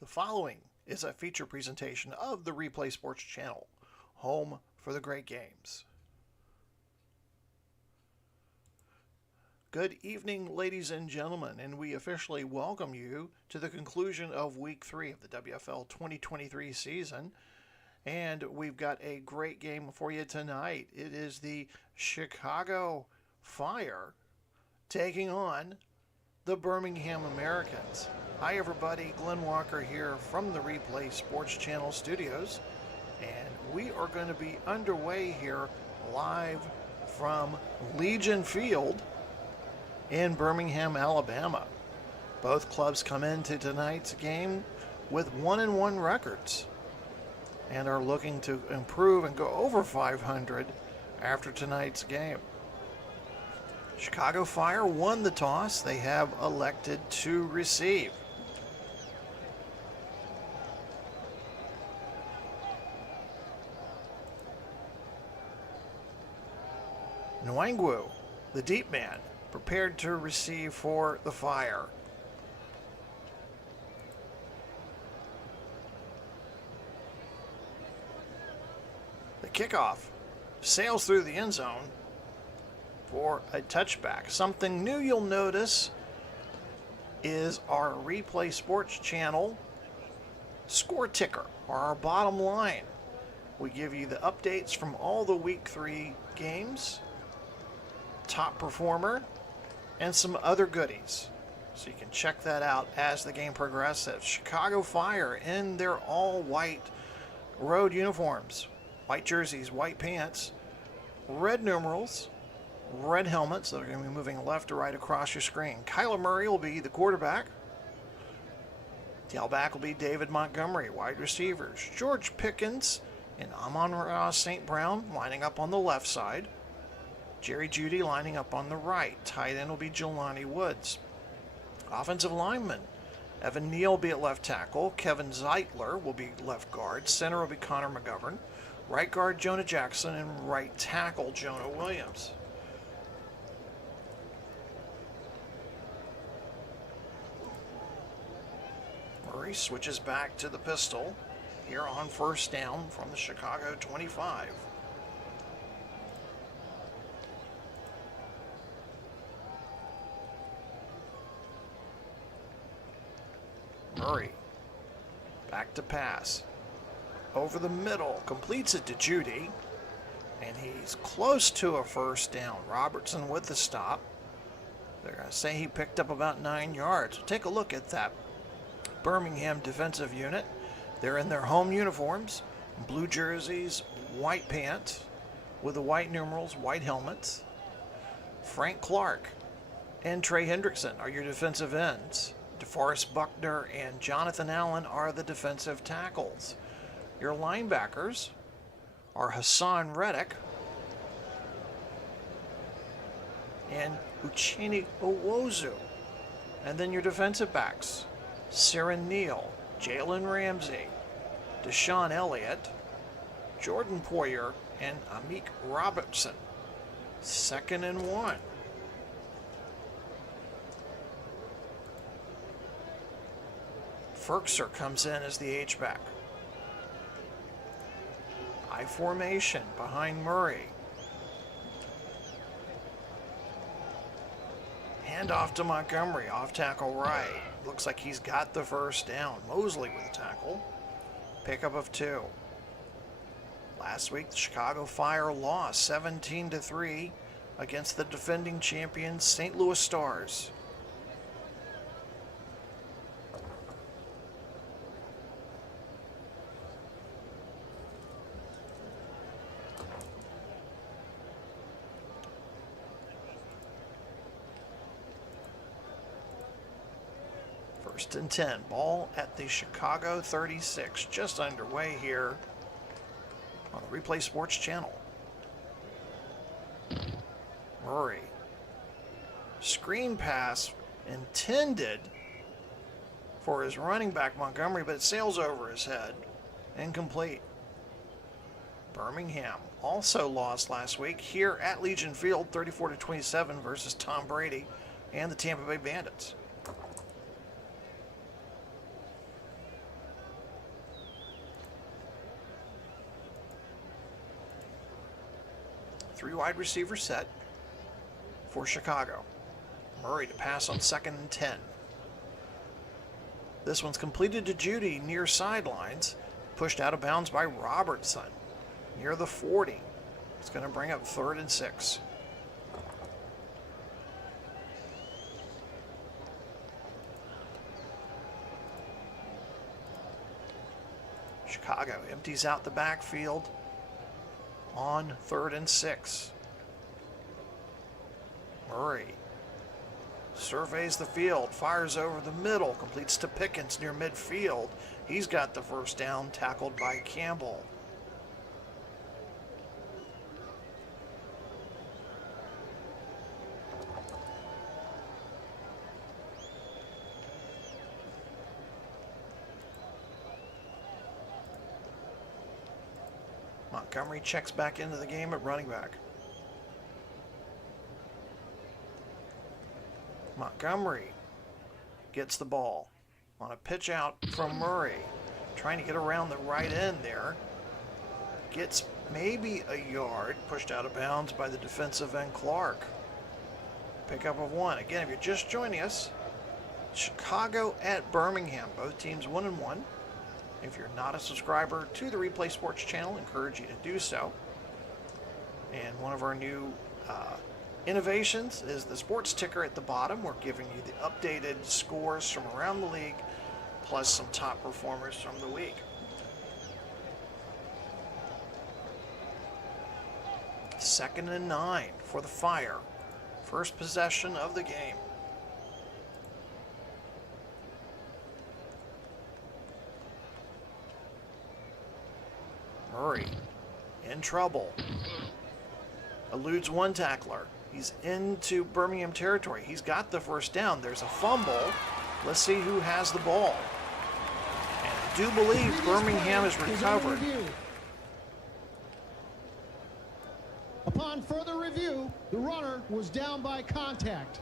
The following is a feature presentation of the Replay Sports Channel, home for the great games. Good evening, ladies and gentlemen, and we officially welcome you to the conclusion of Week 3 of the WFL 2023 season. And we've got a great game for you tonight. It is the Chicago Fire taking on the Birmingham Americans. Hi everybody, Glenn Walker here from the Replay Sports Channel studios, and we are going to be underway here live from Legion Field in Birmingham, Alabama. Both clubs come into tonight's game with 1-1 records and are looking to improve and go over 500 after tonight's game. Chicago Fire won the toss. They have elected to receive. Nwangwu, the deep man, prepared to receive for the Fire. The kickoff sails through the end zone for a touchback. Something new you'll notice is our Replay Sports Channel score ticker, or our bottom line. We give you the updates from all the Week 3 games, top performer, and some other goodies. So you can check that out as the game progresses. Chicago Fire in their all-white road uniforms. White jerseys, white pants, red numerals, red helmets that are going to be moving left to right across your screen. Kyler Murray will be the quarterback. Tailback will be David Montgomery. Wide receivers, George Pickens and Amon-Ra St. Brown lining up on the left side. Jerry Jeudy lining up on the right. Tight end will be Jelani Woods. Offensive linemen, Evan Neal will be at left tackle. Kevin Zeitler will be left guard. Center will be Connor McGovern. Right guard Jonah Jackson and right tackle Jonah Williams. Murray switches back to the pistol here on first down from the Chicago 25. Murray back to pass. Over the middle, completes it to Jeudy, and he's close to a first down. Robertson with the stop. They're going to say he picked up about 9 yards. Take a look at that Birmingham defensive unit. They're in their home uniforms, blue jerseys, white pants with the white numerals, white helmets. Frank Clark and Trey Hendrickson are your defensive ends. DeForest Buckner and Jonathan Allen are the defensive tackles. Your linebackers are Hassan Reddick and Uchenni Owozu. And then your defensive backs, Siran Neal, Jalen Ramsey, Deshaun Elliott, Jordan Poyer, and Amik Robertson. 2nd and 1. Ferkser comes in as the H-back. I formation behind Murray. Hand off to Montgomery, off tackle right. Looks like he's got the first down. Mosley with the tackle. Pickup of 2. Last week, the Chicago Fire lost 17-3 against the defending champions St. Louis Stars. First and 10. Ball at the Chicago 36. Just underway here on the Replay Sports Channel. Murray. Screen pass intended for his running back Montgomery, but it sails over his head. Incomplete. Birmingham also lost last week here at Legion Field, 34-27 versus Tom Brady and the Tampa Bay Bandits. Three wide receiver set for Chicago. Murray to pass on 2nd and 10. This one's completed to Judy near sidelines. Pushed out of bounds by Robertson near the 40. It's going to bring up 3rd and 6. Chicago empties out the backfield on 3rd and 6. Murray surveys the field, fires over the middle, completes to Pickens near midfield. He's got the first down, tackled by Campbell. Montgomery checks back into the game at running back. Montgomery gets the ball on a pitch out from Murray, trying to get around the right end there. Gets maybe a yard, pushed out of bounds by the defensive end Clark. Pickup of 1. Again, if you're just joining us, Chicago at Birmingham, both teams 1-1. If you're not a subscriber to the Replay Sports channel, I encourage you to do so. And one of our new innovations is the sports ticker at the bottom. We're giving you the updated scores from around the league, plus some top performers from the week. Second and 9 for the Fire. First possession of the game. Murray in trouble. Eludes one tackler. He's into Birmingham territory. He's got the first down. There's a fumble. Let's see who has the ball. And I do believe Birmingham has recovered. Upon further review, the runner was down by contact.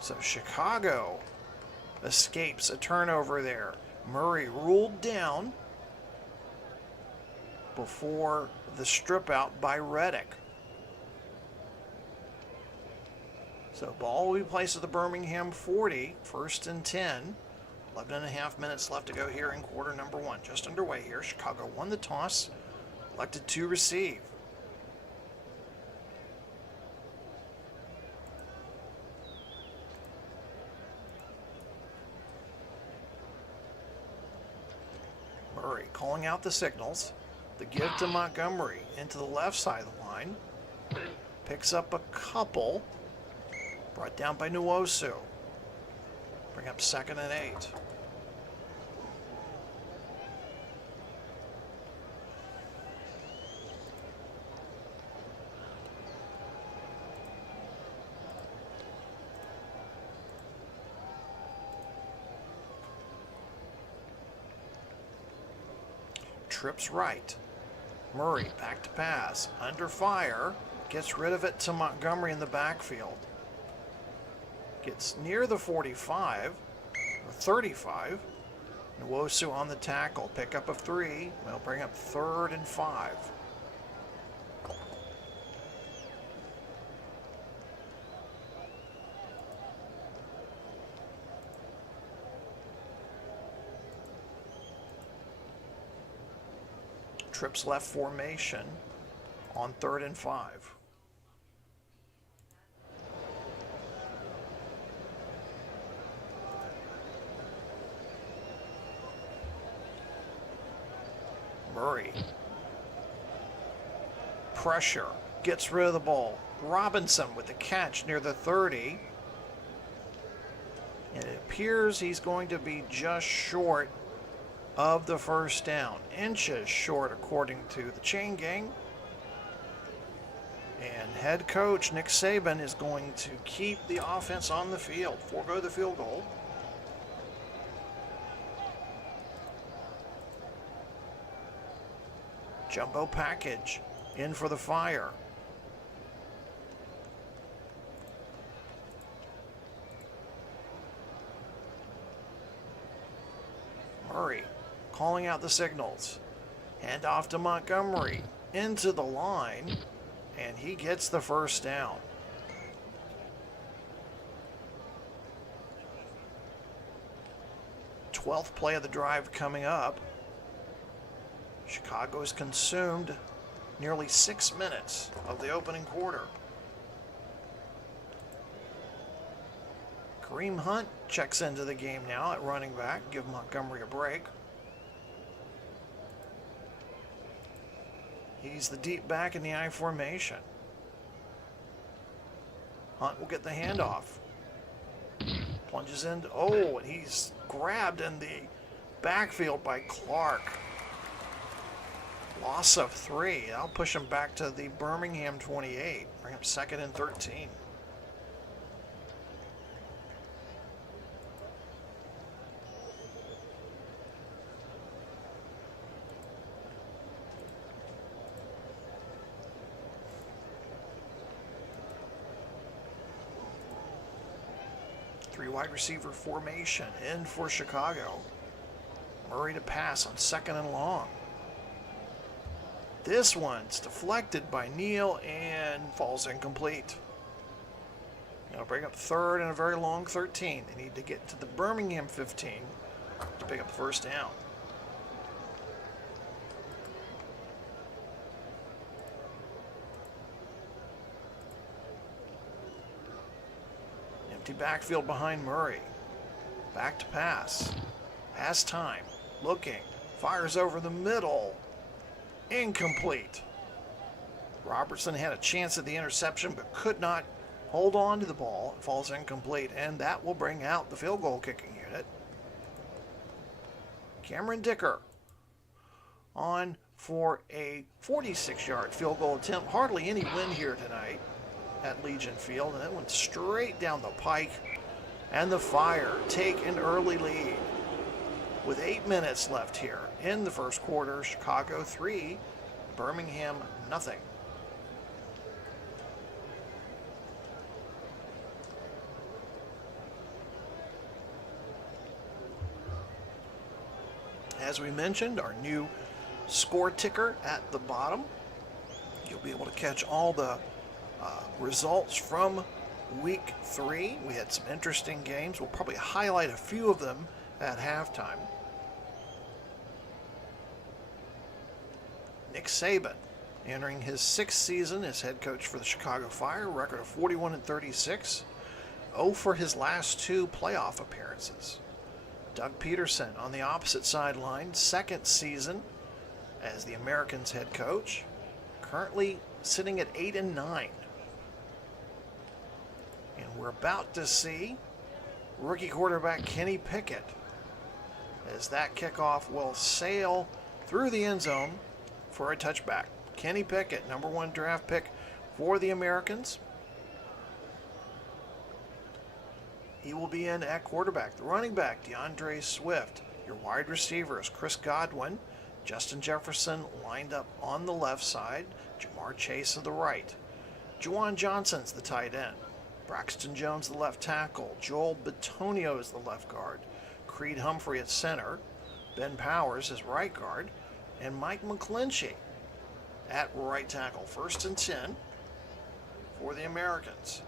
So Chicago escapes a turnover there. Murray ruled down before the strip out by Reddick. So ball will be placed at the Birmingham 40, 1st and 10. 11.5 minutes left to go here in quarter number 1. Just underway here. Chicago won the toss, elected to receive. Murray calling out the signals. The give to Montgomery into the left side of the line. Picks up a couple. Brought down by Nwosu. Bring up 2nd and 8. Trips right. Murray back to pass. Under fire. Gets rid of it to Montgomery in the backfield. Gets near the 45, or 35. Nwosu on the tackle. Pickup of 3. We'll bring up 3rd and 5. Trips left formation on 3rd and 5. Murray. Pressure. Gets rid of the ball. Robinson with the catch near the 30. And it appears he's going to be just short of the first down. Inches short according to the chain gang. And head coach Nick Saban is going to keep the offense on the field. Forego the field goal. Jumbo package in for the Fire. Murray calling out the signals. Hand off to Montgomery. Into the line. and he gets the first down. Twelfth play of the drive coming up. Chicago's consumed nearly 6 minutes of the opening quarter. Kareem Hunt checks into the game now at running back. Give Montgomery a break. He's the deep back in the I formation. Hunt will get the handoff. Plunges in. Oh, and he's grabbed in the backfield by Clark. Loss of 3. That'll push him back to the Birmingham 28. Bring up 2nd and 13. Three wide receiver formation in for Chicago. Murray to pass on 2nd and long. This one's deflected by Neal and falls incomplete. It'll bring up 3rd and a very long 13. They need to get to the Birmingham 15 to pick up the first down. Empty backfield behind Murray. Back to pass. Has time. Looking. Fires over the middle. Incomplete. Robertson had a chance at the interception but could not hold on to the ball. It falls incomplete, and that will bring out the field goal kicking unit. Cameron Dicker on for a 46-yard field goal attempt. Hardly any wind here tonight at Legion Field, and it went straight down the pike, and the Fire take an early lead. With 8 minutes left here in the first quarter, Chicago 3, Birmingham nothing. As we mentioned, our new score ticker at the bottom. You'll be able to catch all the results from week 3. We had some interesting games. We'll probably highlight a few of them at halftime. Nick Saban entering his 6th season as head coach for the Chicago Fire, record of 41-36, 0 for his last 2 playoff appearances. Doug Peterson on the opposite sideline, 2nd season as the Americans head coach, currently sitting at 8-9. And we're about to see rookie quarterback Kenny Pickett as that kickoff will sail through the end zone for a touchback. Kenny Pickett, number 1 draft pick for the Americans. He will be in at quarterback. The running back, DeAndre Swift. Your wide receivers, Chris Godwin, Justin Jefferson lined up on the left side, Jamar Chase to the right. Juwan Johnson's the tight end. Braxton Jones, the left tackle. Joel Bitonio is the left guard. Creed Humphrey at center. Ben Powers is right guard. And Mike McClinchy at right tackle. 1st and 10 for the Americans.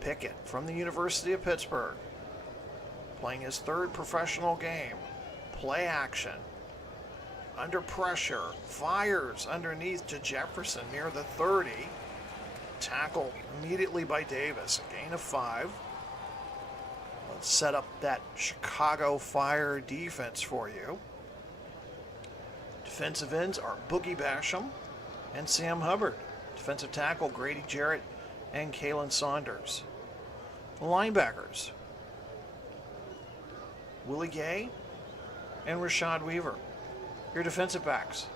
Pickett from the University of Pittsburgh, playing his 3rd professional game. Play action. Under pressure. Fires underneath to Jefferson near the 30. Tackled immediately by Davis. A gain of 5. Let's set up that Chicago Fire defense for you. Defensive ends are Boogie Basham and Sam Hubbard. Defensive tackle Grady Jarrett and Kalen Saunders. Linebackers Willie Gay and Rashad Weaver. Your defensive backs,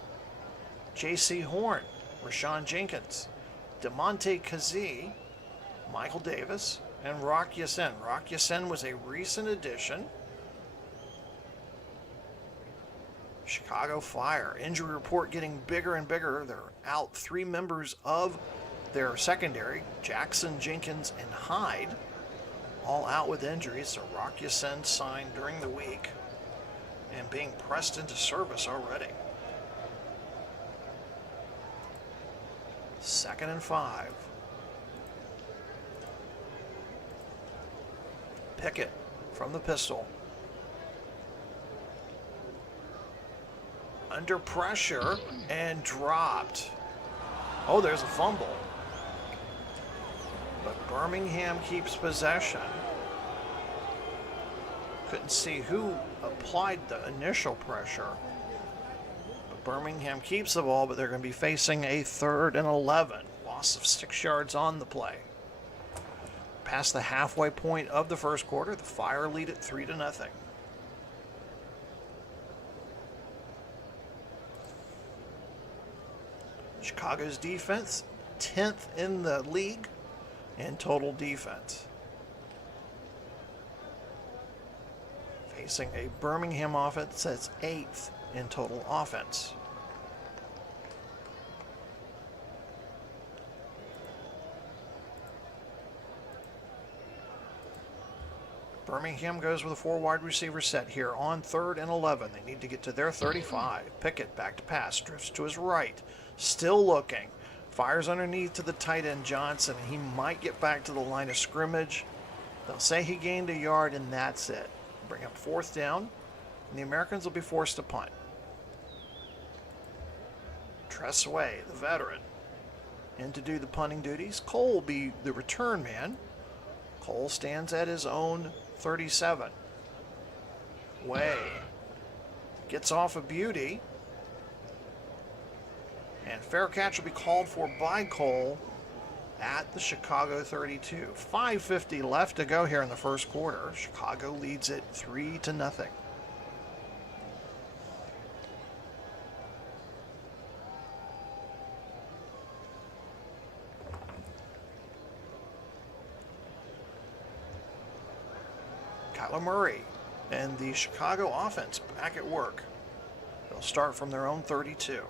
J.C. Horn, Rashawn Jenkins, DeMonte Kazee, Michael Davis, and Rock Ya-Sin. Rock Ya-Sin was a recent addition. Chicago Fire. Injury report getting bigger and bigger. They're out 3 members of their secondary, Jackson, Jenkins, and Hyde, all out with injuries. So Rock Ya-Sin signed during the week. and being pressed into service already. 2nd and 5. Pickett from the pistol. Under pressure and dropped. Oh, there's a fumble. But Birmingham keeps possession. Couldn't see who applied the initial pressure. But Birmingham keeps the ball, but they're going to be facing a 3rd and 11. Loss of 6 yards on the play. Past the halfway point of the first quarter, the Fire lead at 3-0. Chicago's defense, 10th in the league in total defense. Facing a Birmingham offense that's 8th in total offense. Birmingham goes with a 4 wide receiver set here on 3rd and 11. They need to get to their 35. Pickett back to pass, drifts to his right. Still looking. Fires underneath to the tight end Johnson. He might get back to the line of scrimmage. They'll say he gained a yard and that's it. Bring up 4th down. And the Americans will be forced to punt. Tressway, the veteran, in to do the punting duties. Cole will be the return man. Cole stands at his own 37. Way gets off a beauty. And fair catch will be called for by Cole at the Chicago 32. 5:50 left to go here in the first quarter. Chicago leads it 3-0. Kyler Murray and the Chicago offense back at work. They'll start from their own 32.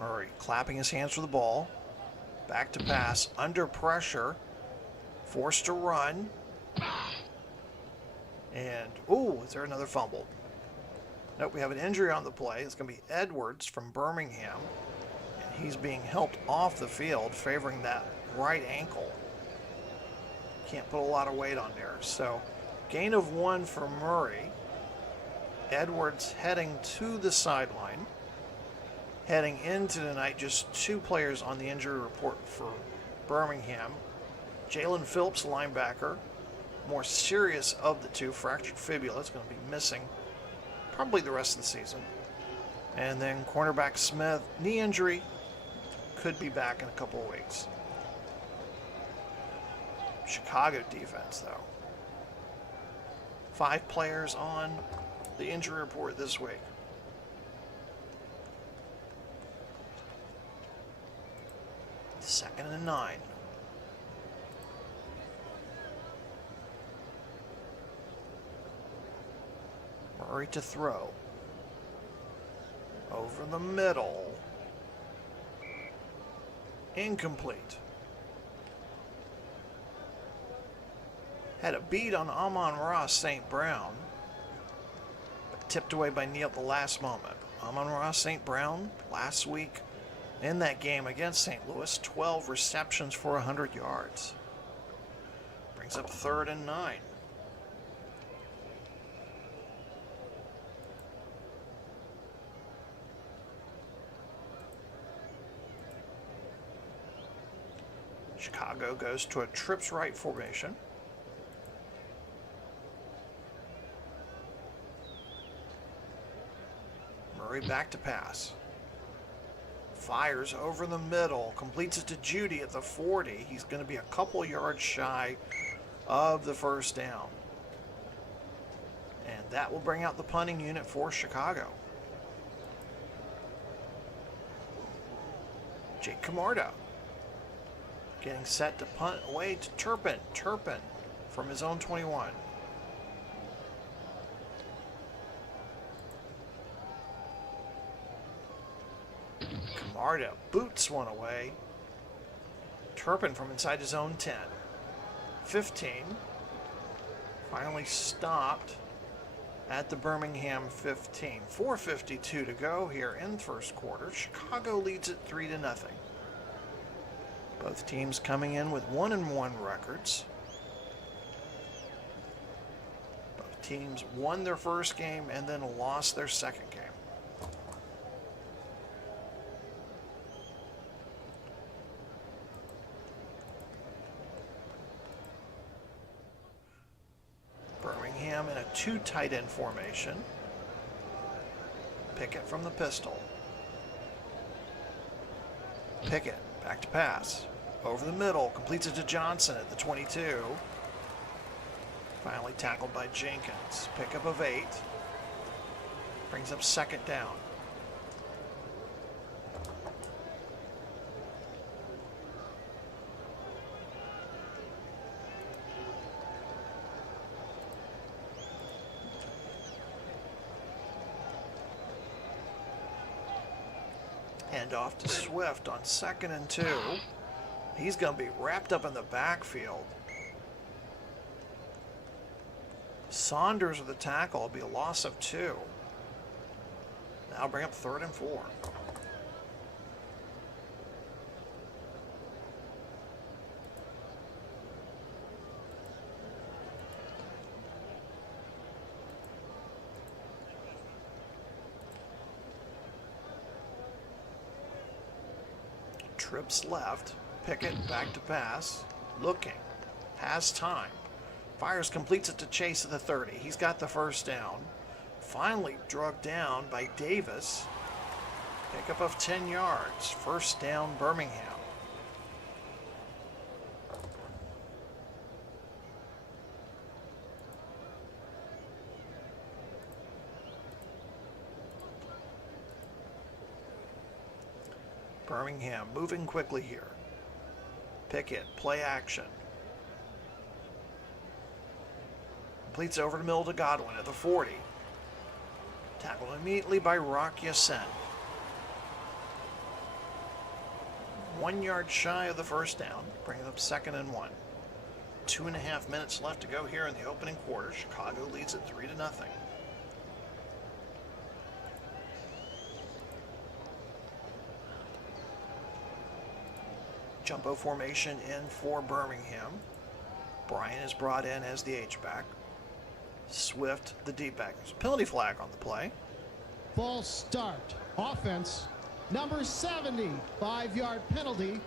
Murray clapping his hands for the ball. Back to pass. Under pressure. Forced to run. And, is there another fumble? Nope, we have an injury on the play. It's going to be Edwards from Birmingham. And he's being helped off the field, favoring that right ankle. Can't put a lot of weight on there. So, gain of 1 for Murray. Edwards heading to the sideline. Heading into tonight, just 2 players on the injury report for Birmingham. Jalen Phillips, linebacker, more serious of the 2, fractured fibula, is going to be missing probably the rest of the season. And then cornerback Smith, knee injury, could be back in a couple of weeks. Chicago defense, though. 5 players on the injury report this week. Second and 9. Murray to throw. Over the middle. Incomplete. Had a beat on Amon-Ra St. Brown, but tipped away by Neal at the last moment. Amon-Ra St. Brown last week in that game against St. Louis, 12 receptions for 100 yards. Brings up 3rd and 9. Chicago goes to a trips right formation. Murray back to pass. Fires over the middle, completes it to Judy at the 40. He's going to be a couple yards shy of the first down. And that will bring out the punting unit for Chicago. Jake Camarda getting set to punt away to Turpin. Turpin from his own 21. Arda boots one away. Turpin from inside his own 10. 15. Finally stopped at the Birmingham 15. 4:52 to go here in the first quarter. Chicago leads it 3-0. Both teams coming in with 1-1 records. Both teams won their first game and then lost their second game. Birmingham in a 2 tight end formation. Pickett from the pistol. Pickett back to pass. Over the middle, completes it to Johnson at the 22. Finally tackled by Jenkins. Pickup of 8. Brings up second down. Hand off to Swift on 2nd and 2. He's going to be wrapped up in the backfield. Saunders with the tackle. It'll be a loss of 2. Now bring up 3rd and 4. Trips left. Pickett back to pass. Looking. Has time. Fires, completes it to Chase at the 30. He's got the first down. Finally drugged down by Davis. Pickup of 10 yards. First down, Birmingham. Birmingham moving quickly here. Pickett, play action. Completes over the middle to Godwin at the 40. Tackled immediately by Rock Ya-Sen. 1 yard shy of the first down, bringing up 2nd and 1. 2.5 minutes left to go here in the opening quarter. Chicago leads it 3-0. Jumbo formation in for Birmingham. Bryan is brought in as the H-back. Swift, the D-back. There's a penalty flag on the play. False start. Offense. Number 70. 5-yard penalty.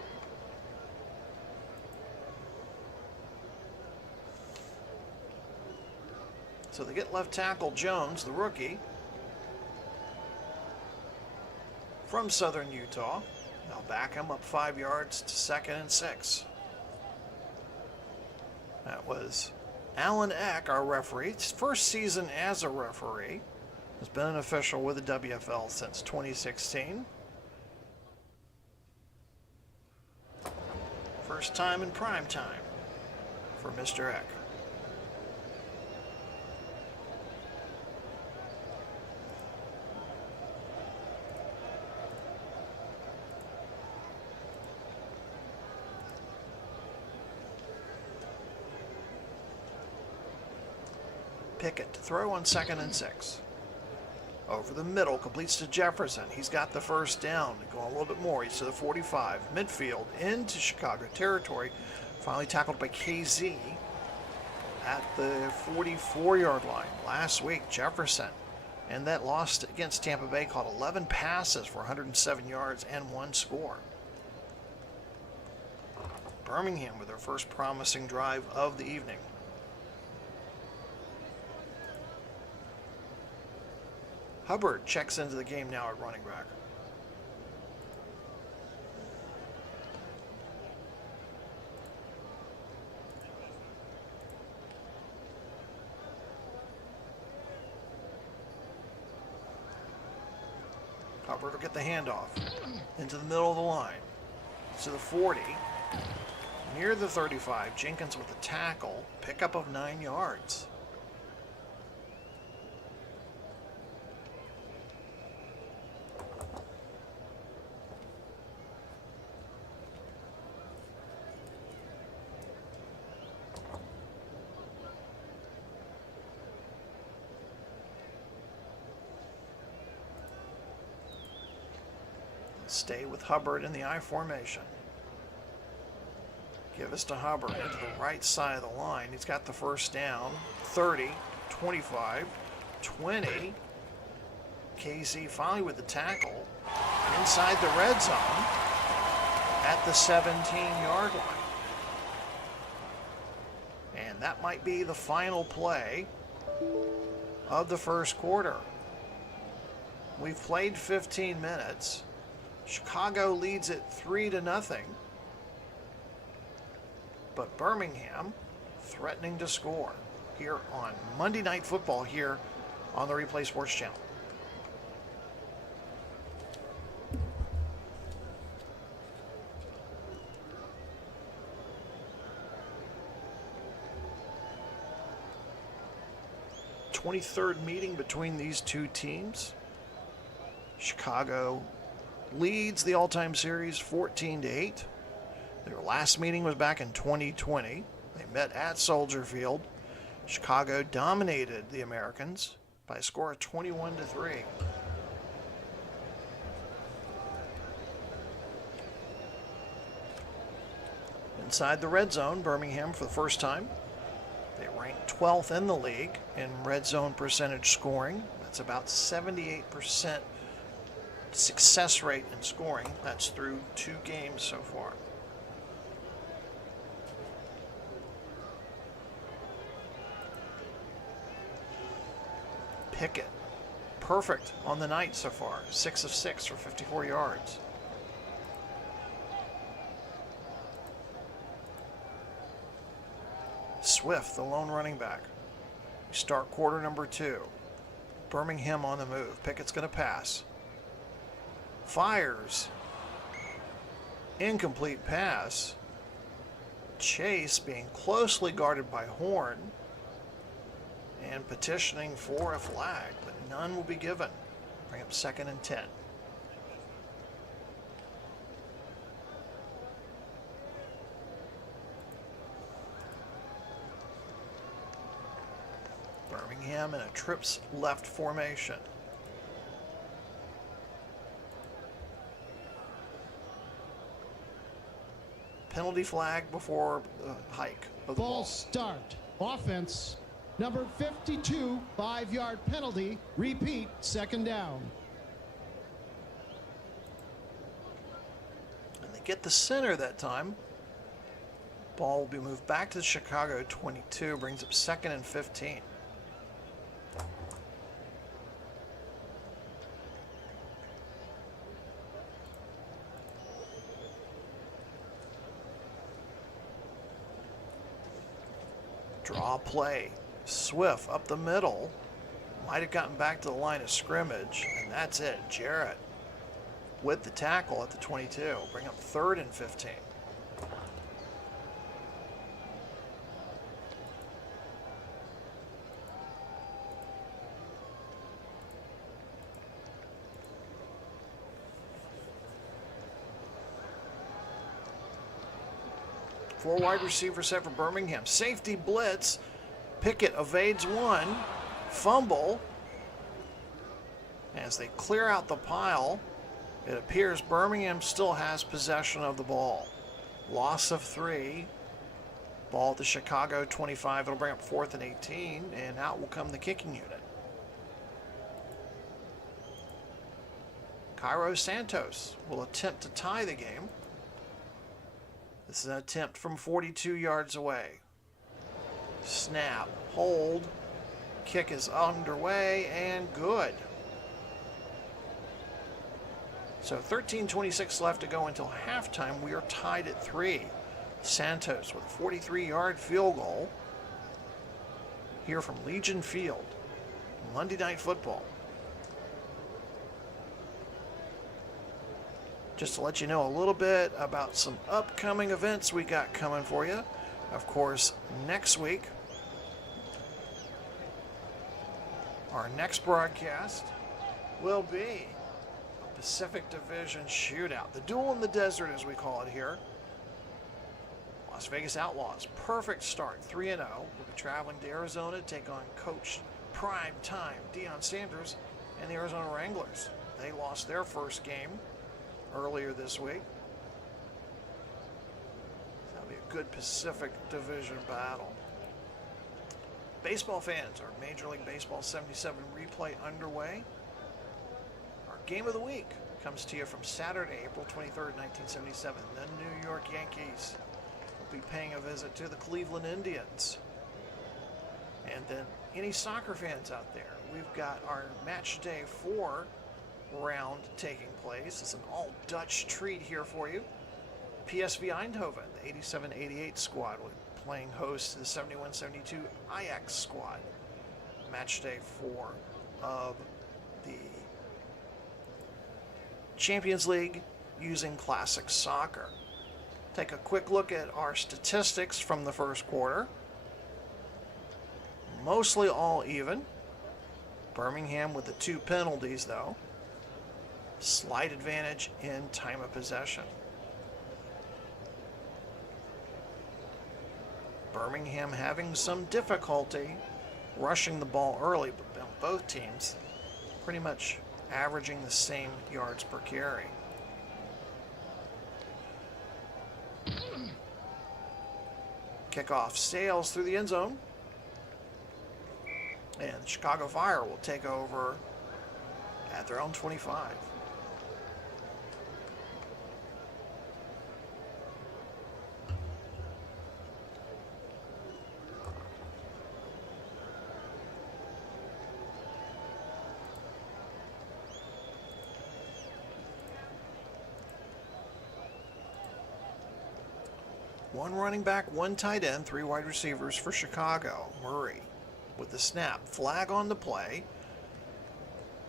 So they get left tackle Jones, the rookie, from Southern Utah. They'll back him up 5 yards to 2nd and 6. That was Alan Eck, our referee. His first season as a referee. Has been an official with the WFL since 2016. First time in prime time for Mr. Eck. Pickett to throw on 2nd and 6. Over the middle, completes to Jefferson. He's got the first down. Going a little bit more. He's to the 45. Midfield into Chicago territory. Finally tackled by KZ at the 44-yard line. Last week, Jefferson, and that loss against Tampa Bay, caught 11 passes for 107 yards and 1 score. Birmingham with their first promising drive of the evening. Hubbard checks into the game now at running back. Hubbard will get the handoff into the middle of the line. To the 40. Near the 35, Jenkins with the tackle. Pickup of 9 yards. Stay with Hubbard in the I formation. Give us to Hubbard into the right side of the line. He's got the first down. 30, 25, 20. KC finally with the tackle inside the red zone at the 17-yard line. And that might be the final play of the first quarter. We've played 15 minutes. Chicago leads it 3-0. But Birmingham threatening to score here on Monday Night Football here on the Replay Sports Channel. The 23rd meeting between these two teams. Chicago leads the all-time series 14-8. Their last meeting was back in 2020. They met at Soldier Field. Chicago dominated the Americans by a score of 21-3. Inside the red zone, Birmingham for the first time. They ranked 12th in the league in red zone percentage scoring. That's about 78% success rate in scoring. That's through 2 games so far. Pickett, perfect on the night so far. 6 of 6 for 54 yards. Swift, the lone running back. We start quarter number 2. Birmingham on the move. Pickett's going to pass. Fires. Incomplete pass. Chase being closely guarded by Horn and petitioning for a flag, but none will be given. Bring up 2nd and 10. Birmingham in a trips left formation. Penalty flag before the hike of the ball. False start. Offense. Number 52, 5-yard penalty. Repeat, 2nd down. And they get the center that time. Ball will be moved back to the Chicago 22. Brings up 2nd and 15. Draw play. Swift up the middle. Might have gotten back to the line of scrimmage. And that's it. Jarrett with the tackle at the 22. Bring up 3rd and 15. Four wide receiver set for Birmingham. Safety blitz. Pickett evades one. Fumble. As they clear out the pile, it appears Birmingham still has possession of the ball. Loss of 3. Ball at the Chicago 25. It'll bring up 4th and 18. And out will come the kicking unit. Cairo Santos will attempt to tie the game. This is an attempt from 42 yards away. Snap, hold, kick is underway, and good. So 13:26 left to go until halftime. We are tied at 3. Santos with a 43-yard field goal here from Legion Field. Monday Night Football. Just to let you know a little bit about some upcoming events we got coming for you. Of course, next week, our next broadcast will be a Pacific Division shootout. The duel in the desert, as we call it here. Las Vegas Outlaws, perfect start, 3-0. We'll be traveling to Arizona to take on Coach Prime Time Deion Sanders and the Arizona Wranglers. They lost their first game earlier this week. That'll be a good Pacific Division battle. Baseball fans, our Major League Baseball 77 replay underway. Our game of the week comes to you from Saturday, April 23rd, 1977. The New York Yankees will be paying a visit to the Cleveland Indians. And then any soccer fans out there, we've got our match day 4 round taking place. It's an all-Dutch treat here for you. PSV Eindhoven, the 87-88 squad, will be playing host to the 71-72 Ajax squad. Match day 4 of the Champions League using classic soccer. Take a quick look at our statistics from the first quarter. Mostly all even. Birmingham with the 2 penalties, though. Slight advantage in time of possession. Birmingham having some difficulty rushing the ball early, but both teams pretty much averaging the same yards per carry. Kickoff sails through the end zone. And Chicago Fire will take over at their own 25. One running back, one tight end, 3 wide receivers for Chicago. Murray with the snap. Flag on the play.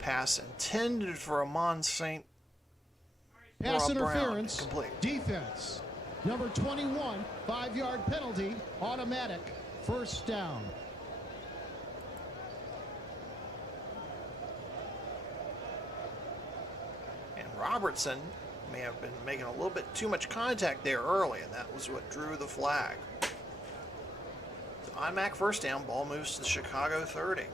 Pass intended for Amon St. Pass interference. Complete. Defense. Number 21, 5-yard penalty. Automatic. First down. And Robertson may have been making a little bit too much contact there early, and that was what drew the flag. So automatic first down, ball moves to the Chicago 30.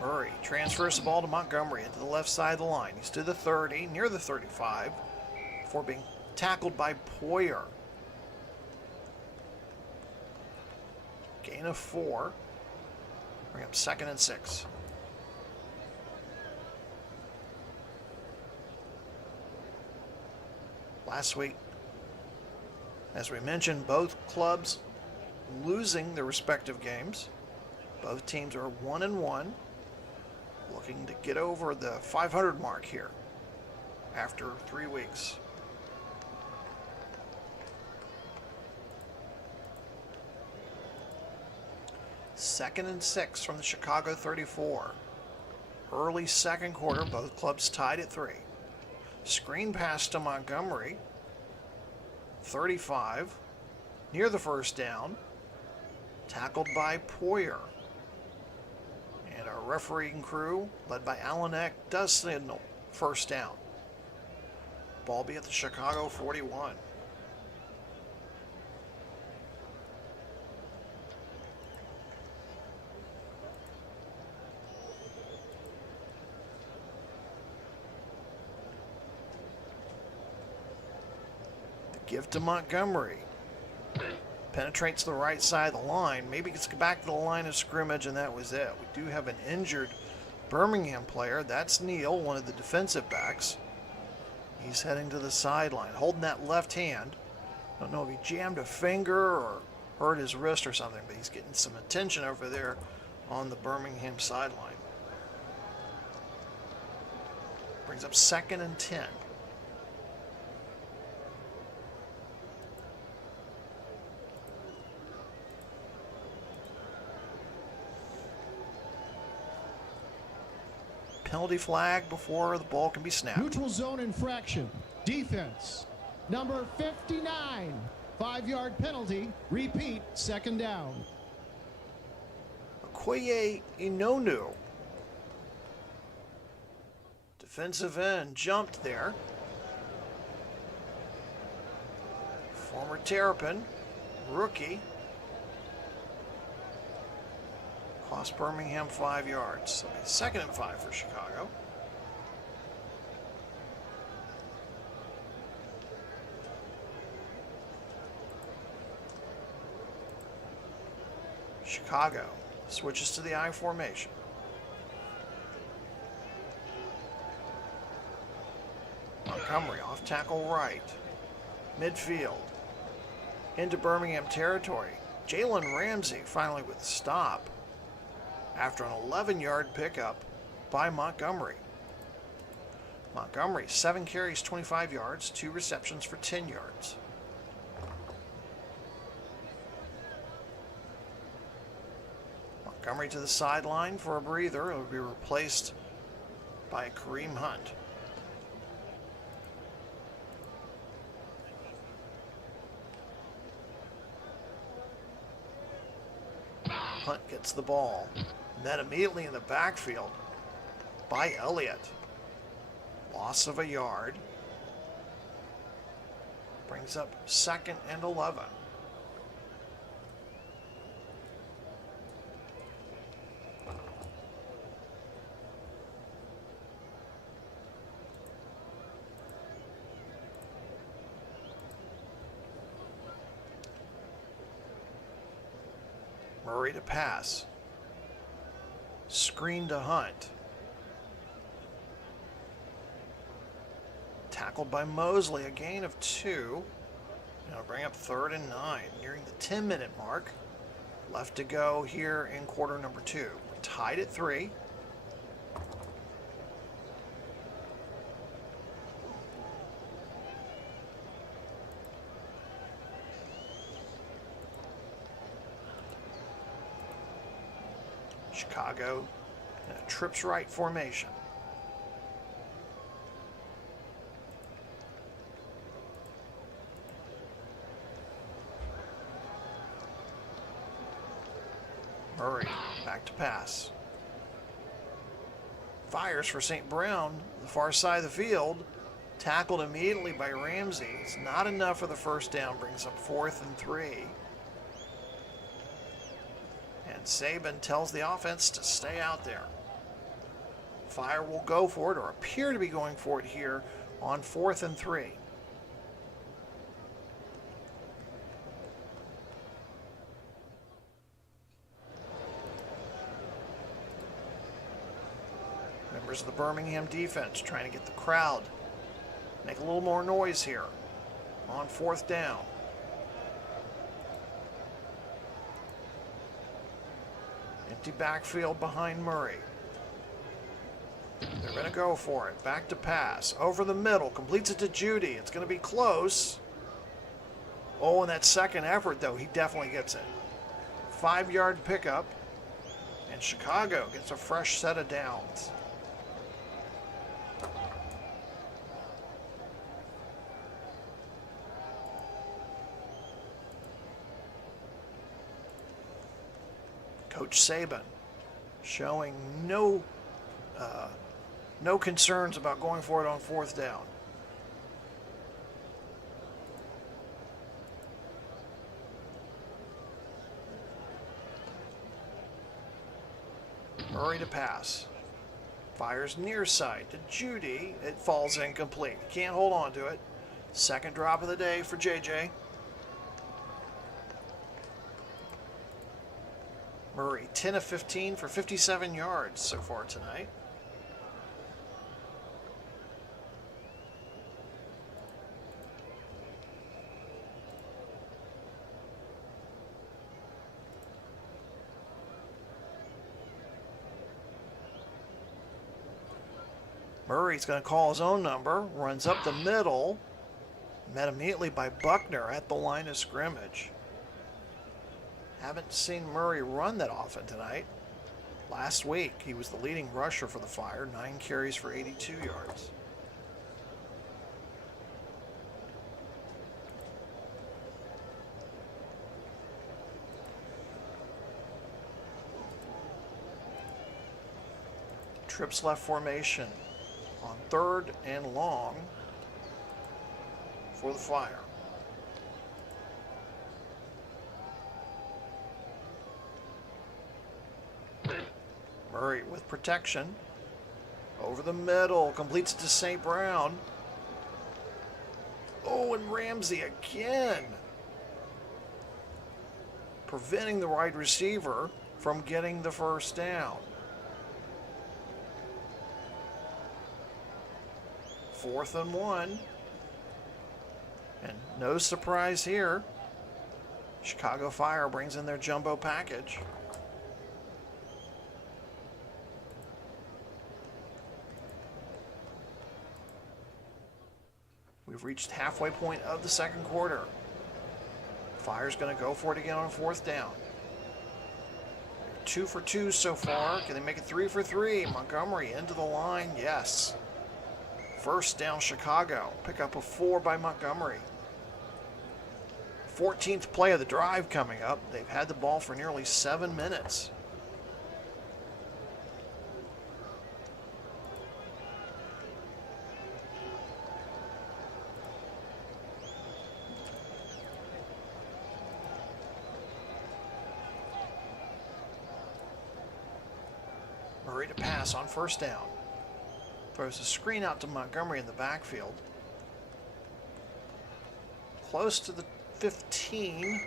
Murray transfers the ball to Montgomery into the left side of the line. He's to the 30, near the 35, before being tackled by Poyer. Gain of 4. Bring up 2nd and 6. Last week, as we mentioned, both clubs losing their respective games. Both teams are 1-1, looking to get over the 500 mark here after 3 weeks. Second and 6 from the Chicago 34. Early second quarter, both clubs tied at 3. Screen pass to Montgomery. 35. Near the first down. Tackled by Poyer. And our refereeing crew, led by Alan Eck, does signal first down. Ball be at the Chicago 41. Give to Montgomery. Penetrates the right side of the line. Maybe gets back to the line of scrimmage, and that was it. We do have an injured Birmingham player. That's Neal, one of the defensive backs. He's heading to the sideline, holding that left hand. Don't know if he jammed a finger or hurt his wrist or something, but he's getting some attention over there on the Birmingham sideline. Brings up 2nd and 10. Penalty flag before the ball can be snapped. Neutral zone infraction. Defense. Number 59. 5-yard penalty. Repeat. 2nd down. Okoye Inonu. Defensive end jumped there. Former Terrapin rookie. Cost Birmingham 5 yards. So second and 5 for Chicago. Chicago switches to the I formation. Montgomery off tackle right. Midfield. Into Birmingham territory. Jalen Ramsey finally with a stop after an 11-yard pickup by Montgomery. Montgomery, 7 carries, 25 yards, 2 receptions for 10 yards. Montgomery to the sideline for a breather. It will be replaced by Kareem Hunt. Hunt gets the ball. Met immediately in the backfield by Elliott. Loss of a yard. Brings up 2nd and 11. Murray to pass. Screen to Hunt. Tackled by Mosley, a gain of 2. It'll bring up 3rd and 9, nearing the 10-minute mark. Left to go here in quarter number 2. We're tied at 3. Chicago in a trips right formation. Murray back to pass. Fires for St. Brown, the far side of the field. Tackled immediately by Ramsey. It's not enough for the first down. Brings up 4th and 3. And Saban tells the offense to stay out there. Fire will go for it, or appear to be going for it here on 4th and 3. Members of the Birmingham defense trying to get the crowd, make a little more noise here on 4th down. Empty backfield behind Murray. They're going to go for it. Back to pass. Over the middle. Completes it to Judy. It's going to be close. Oh, in that second effort, though, he definitely gets it. 5-yard pickup. And Chicago gets a fresh set of downs. Coach Saban showing no concerns about going for it on 4th down. Murray to pass. Fires near side to Judy. It falls incomplete. Can't hold on to it. Second drop of the day for JJ. Murray, 10 of 15 for 57 yards so far tonight. Murray's going to call his own number, runs up the middle, met immediately by Buckner at the line of scrimmage. Haven't seen Murray run that often tonight. Last week, he was the leading rusher for the Fire, 9 carries for 82 yards. Trips left formation on 3rd and long for the Fire. Murray with protection. Over the middle, completes it to St. Brown. Oh, and Ramsey again. Preventing the wide receiver from getting the first down. 4th and 1. And no surprise here. Chicago Fire brings in their jumbo package. We've reached halfway point of the second quarter. Fire's going to go for it again on 4th down. 2 for 2 so far. Can they make it 3 for 3? Montgomery into the line. Yes. First down, Chicago. Pick up a 4 by Montgomery. 14th play of the drive coming up. They've had the ball for nearly 7 minutes. Murray to pass on 1st down. Throws a screen out to Montgomery in the backfield. Close to the 15.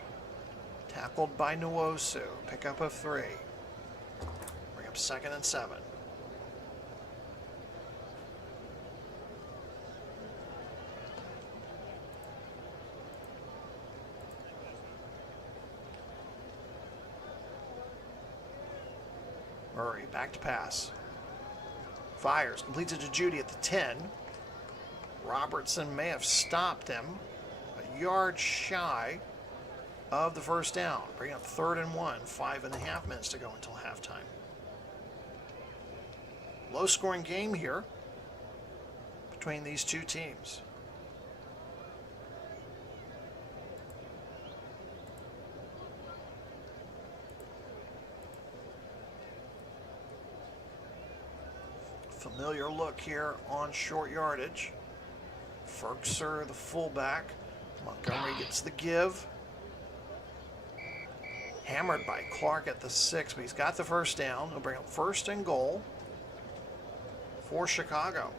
Tackled by Nwosu. Pickup of 3. Bring up 2nd and 7. Murray back to pass. Fires. Completes it to Judy at the 10. Robertson may have stopped him. A yard shy of the first down. Bring up 3rd and 1. 5.5 minutes to go until halftime. Low scoring game here between these two teams. Familiar look here on short yardage. Ferkser, the fullback. Montgomery gets the give. Hammered by Clark at the 6, but he's got the first down. He'll bring up 1st and goal for Chicago.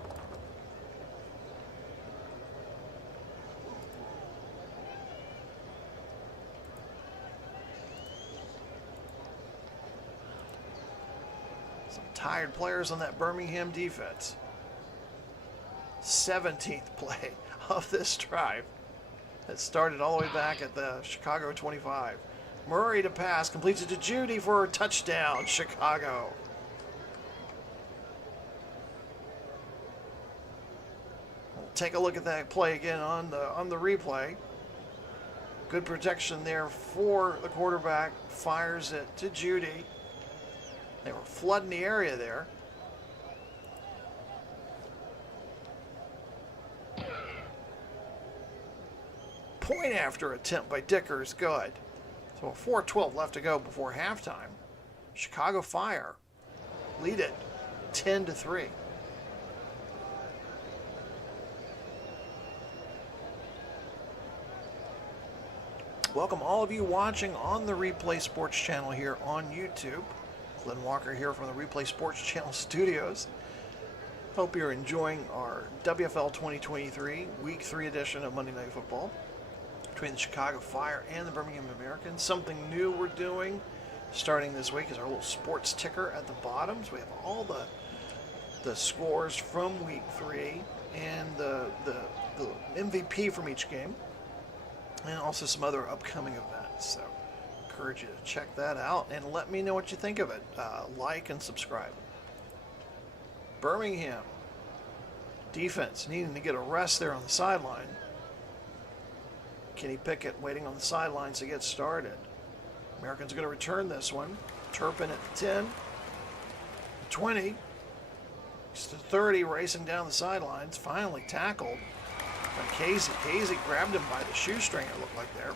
Some tired players on that Birmingham defense. 17th play of this drive. It started all the way back at the Chicago 25. Murray to pass, completes it to Judy for a touchdown, Chicago. We'll take a look at that play again on the replay. Good protection there for the quarterback. Fires it to Judy. They were flooding the area there. Point after attempt by Dickers, good. So 4:12 left to go before halftime. Chicago Fire lead it 10-3. Welcome all of you watching on the Replay Sports Channel here on YouTube. Glenn Walker here from the Replay Sports Channel studios. Hope you're enjoying our WFL 2023 Week 3 edition of Monday Night Football between the Chicago Fire and the Birmingham Americans. Something new we're doing starting this week is our little sports ticker at the bottom. So we have all the scores from Week 3 and the MVP from each game, and also some other upcoming events. So encourage you to check that out and let me know what you think of it. Like and subscribe. Birmingham defense needing to get a rest there on the sideline. Kenny Pickett waiting on the sidelines to get started. Americans are going to return this one. Turpin at the 10, 20, he's to 30, racing down the sidelines. Finally tackled by Casey. Casey grabbed him by the shoestring, it looked like there.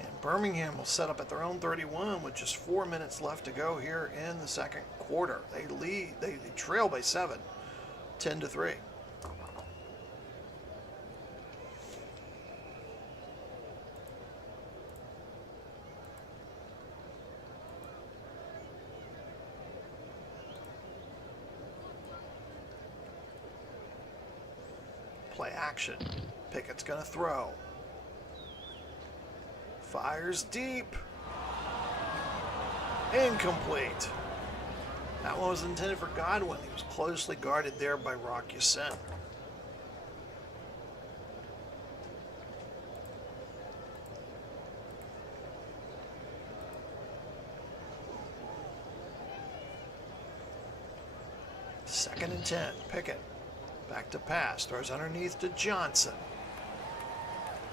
And Birmingham will set up at their own 31 with just 4 minutes left to go here in the second quarter. They trail by 7, 10-3. Play action. Pickett's going to throw. Fires deep. Incomplete. That one was intended for Godwin. He was closely guarded there by Rock Ya-Sin. Second and 10. Pickett. Back to pass. Throws underneath to Johnson.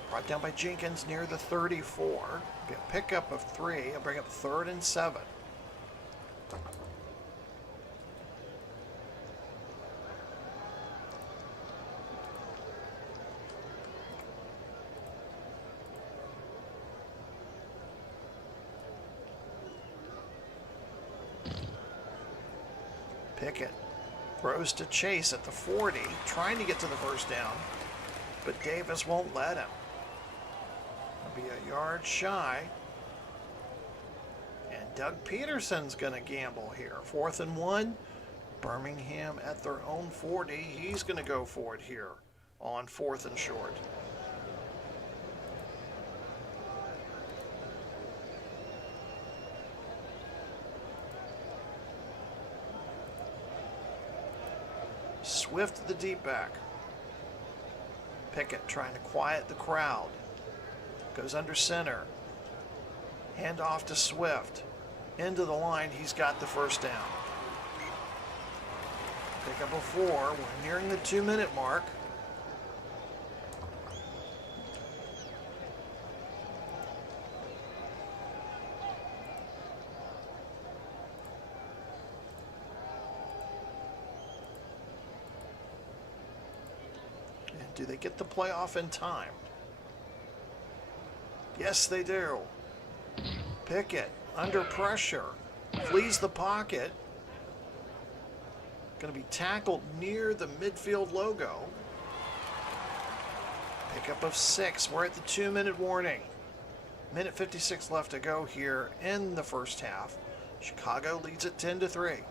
Brought down by Jenkins near the 34. Get a pickup of 3. I'll bring up 3rd and 7. Pickett throws to Chase at the 40, trying to get to the first down, but Davis won't let him. He'll be a yard shy. And Doug Peterson's going to gamble here. 4th and 1. Birmingham at their own 40. He's going to go for it here on 4th and short. Swift the deep back. Pickett trying to quiet the crowd. Goes under center. Hand off to Swift. Into the line. He's got the first down. Pick up a 4. We're nearing the 2-minute mark. Do they get the play off in time? Yes, they do. Pickett, under pressure, flees the pocket. Going to be tackled near the midfield logo. Pickup of 6. We're at the 2-minute warning. Minute 56 left to go here in the first half. Chicago leads at 10-3.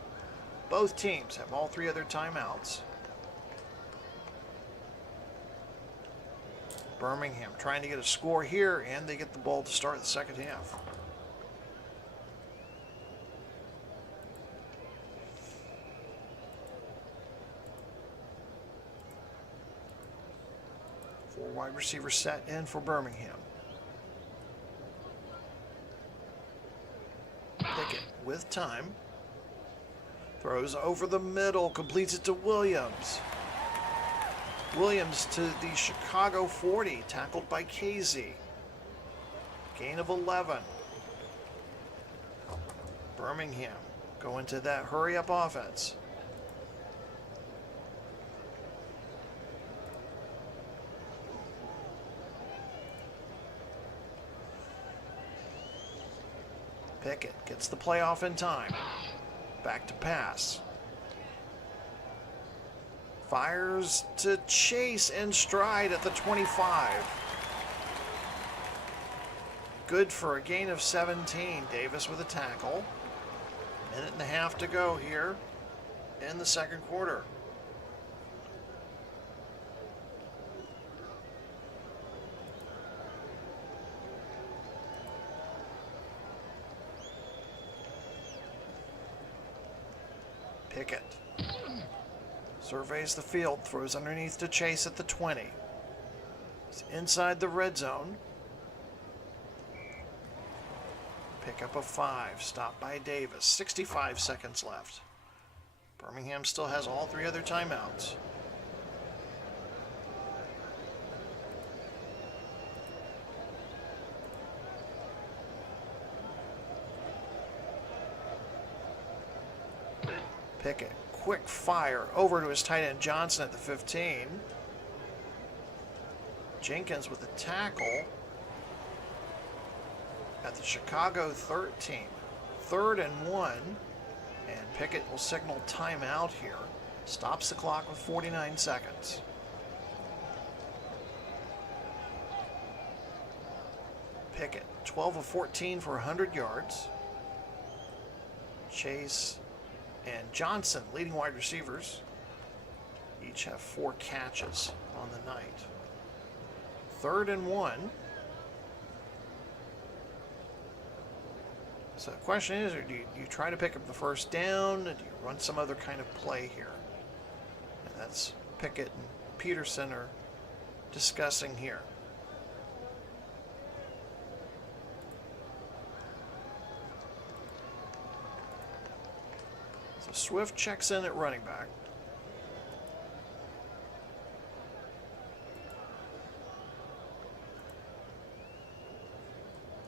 Both teams have all 3 of their timeouts. Birmingham trying to get a score here, and they get the ball to start the second half. Four wide receivers set in for Birmingham. Pickett with time. Throws over the middle, completes it to Williams. Williams to the Chicago 40, tackled by Casey. Gain of 11. Birmingham going to that hurry-up offense. Pickett gets the play off in time. Back to pass. Fires to Chase in stride at the 25. Good for a gain of 17. Davis with a tackle. Minute and a half to go here in the second quarter. Pickett surveys the field, throws underneath to Chase at the 20. He's inside the red zone. Pickup of 5, stopped by Davis. 65 seconds left. Birmingham still has all 3 other timeouts. Pickett, quick fire over to his tight end Johnson at the 15. Jenkins with a tackle at the Chicago 13. 3rd and 1. And Pickett will signal timeout here. Stops the clock with 49 seconds. Pickett, 12 of 14 for 100 yards. Chase and Johnson leading wide receivers. Each have 4 catches on the night. 3rd and 1. So the question is, do you try to pick up the first down? Do you run some other kind of play here? And that's Pickett and Peterson are discussing here. So Swift checks in at running back.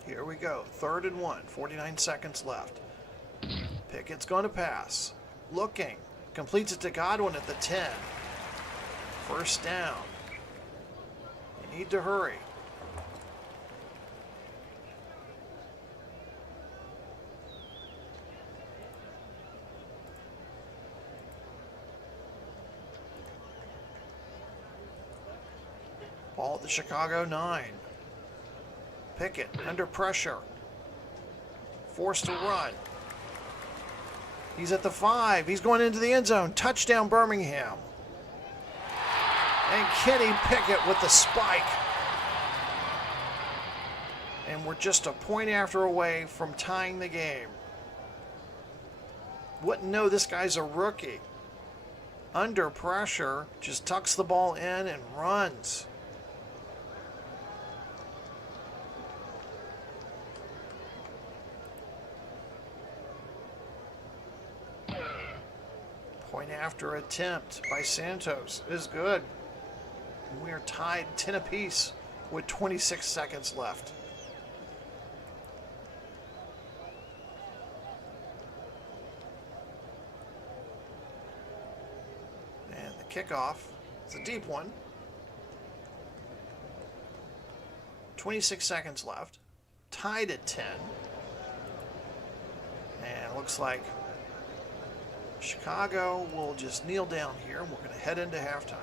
Here we go. 3rd and 1. 49 seconds left. Pickett's going to pass. Looking. Completes it to Godwin at the 10. First down. You need to hurry. Ball at the Chicago 9. Pickett under pressure. Forced to run. He's at the 5. He's going into the end zone. Touchdown Birmingham. And Kenny Pickett with the spike. And we're just a point after away from tying the game. Wouldn't know this guy's a rookie. Under pressure, just tucks the ball in and runs. Point after attempt by Santos is good. We are tied 10 apiece with 26 seconds left. And the kickoff is a deep one. 26 seconds left. Tied at 10. And it looks like Chicago will just kneel down here, and we're going to head into halftime.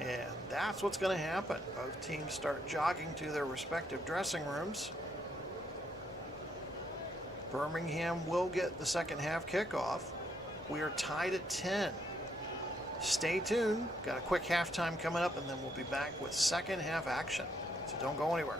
And that's what's going to happen. Both teams start jogging to their respective dressing rooms. Birmingham will get the second half kickoff. We are tied at 10. Stay tuned. Got a quick halftime coming up, and then we'll be back with second half action. So don't go anywhere.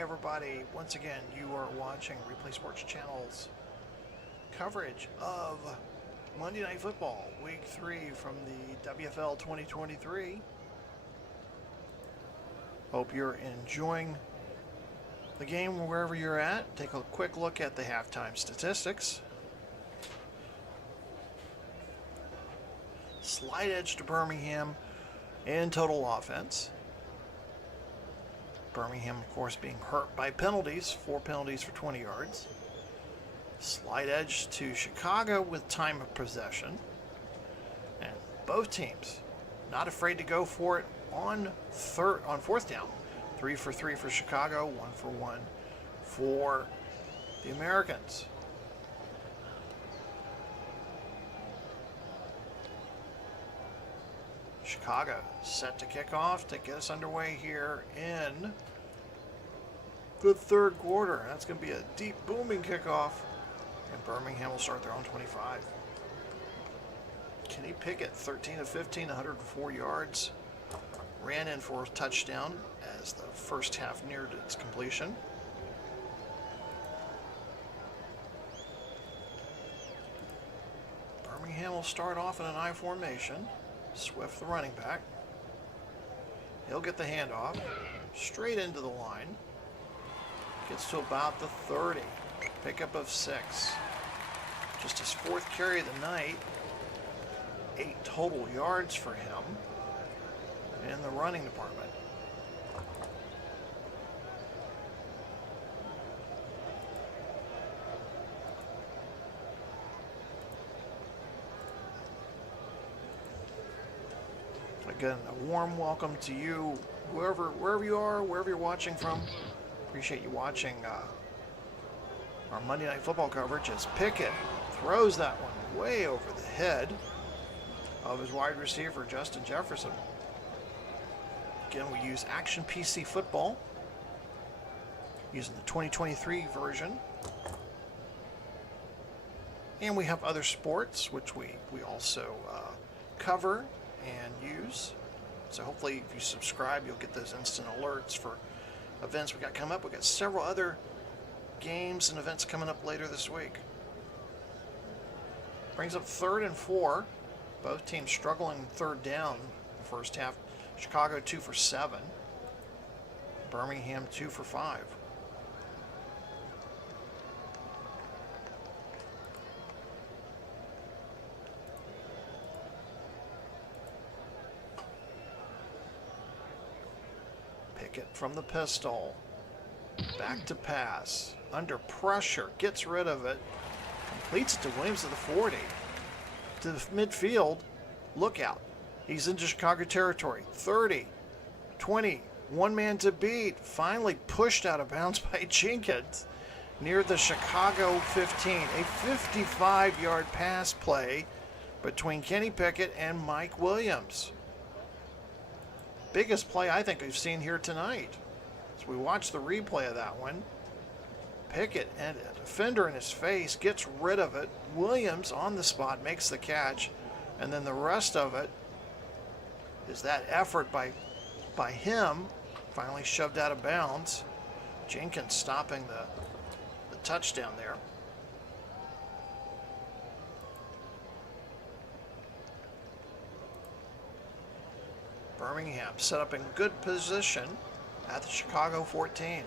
Hi everybody, once again you are watching Replay Sports Channel's coverage of Monday Night Football, Week 3 from the WFL 2023. Hope you're enjoying the game wherever you're at. Take a quick look at the halftime statistics. Slight edge to Birmingham in total offense. Birmingham, of course, being hurt by penalties, 4 penalties for 20 yards. Slight edge to Chicago with time of possession. And both teams not afraid to go for it on fourth down. 3 for 3 for Chicago, 1 for 1 for the Americans. Chicago set to kick off to get us underway here in the third quarter. That's going to be a deep, booming kickoff, and Birmingham will start their own 25. Kenny Pickett, 13 of 15, 104 yards, ran in for a touchdown as the first half neared its completion. Birmingham will start off in an I formation. Swift, the running back. He'll get the handoff straight into the line. Gets to about the 30. Pickup of 6. Just his 4th carry of the night. 8 total yards for him in the running department. Again, a warm welcome to you, wherever you are, wherever you're watching from. Appreciate you watching our Monday Night Football coverage as Pickett throws that one way over the head of his wide receiver, Justin Jefferson. Again, we use Action PC Football using the 2023 version. And we have other sports, which we also cover and use. So hopefully if you subscribe, you'll get those instant alerts for events we got coming up. We got several other games and events coming up later this week. Brings up 3rd and 4. Both teams struggling third down the first half. Chicago 2 for 7. Birmingham 2 for 5. Pickett from the pistol. Back to pass. Under pressure. Gets rid of it. Completes it to Williams at the 40. To the midfield. Look out. He's into Chicago territory. 30. 20. One man to beat. Finally pushed out of bounds by Jenkins. Near the Chicago 15. A 55-yard pass play between Kenny Pickett and Mike Williams. Biggest play I think we've seen here tonight. As we watch the replay of that one, Pickett and a defender in his face gets rid of it. Williams on the spot makes the catch, and then the rest of it is that effort by him, finally shoved out of bounds. Jenkins stopping the touchdown there. Birmingham set up in good position at the Chicago 14.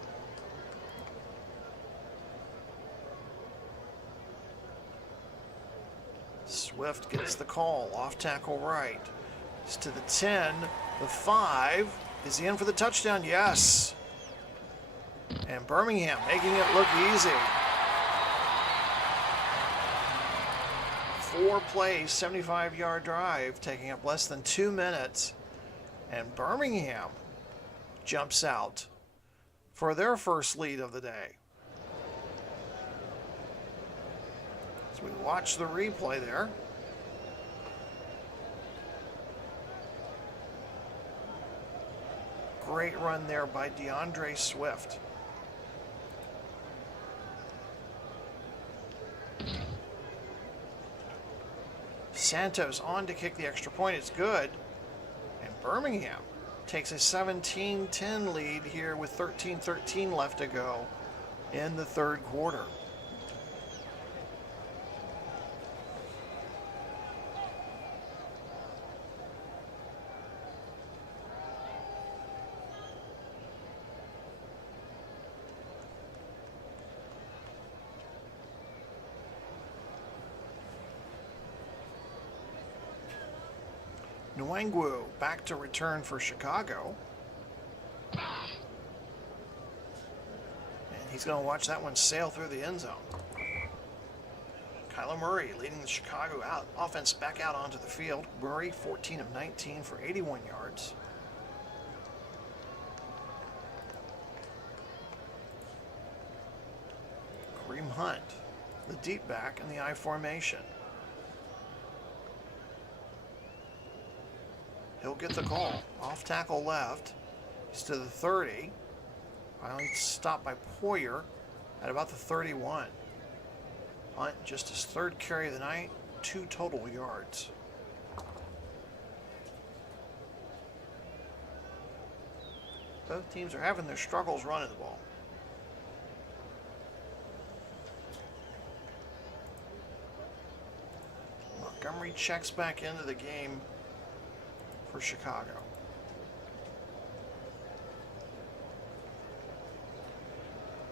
Swift gets the call, off tackle right. It's to the 10, the 5. Is he in for the touchdown? Yes. And Birmingham making it look easy. 4 plays, 75-yard drive, taking up less than 2 minutes. And Birmingham jumps out for their first lead of the day. As we watch the replay there. Great run there by DeAndre Swift. Santos on to kick the extra point. It's good. And Birmingham takes a 17-10 lead here with 13-13 left to go in the third quarter. Nwangwu back to return for Chicago. And he's going to watch that one sail through the end zone. Kyler Murray leading the Chicago offense back out onto the field. Murray 14 of 19 for 81 yards. Kareem Hunt, the deep back in the I formation. He'll get the call. Off tackle left. He's to the 30. Finally stopped by Poyer at about the 31. Hunt, just his third carry of the night, 2 total yards. Both teams are having their struggles running the ball. Montgomery checks back into the game for Chicago.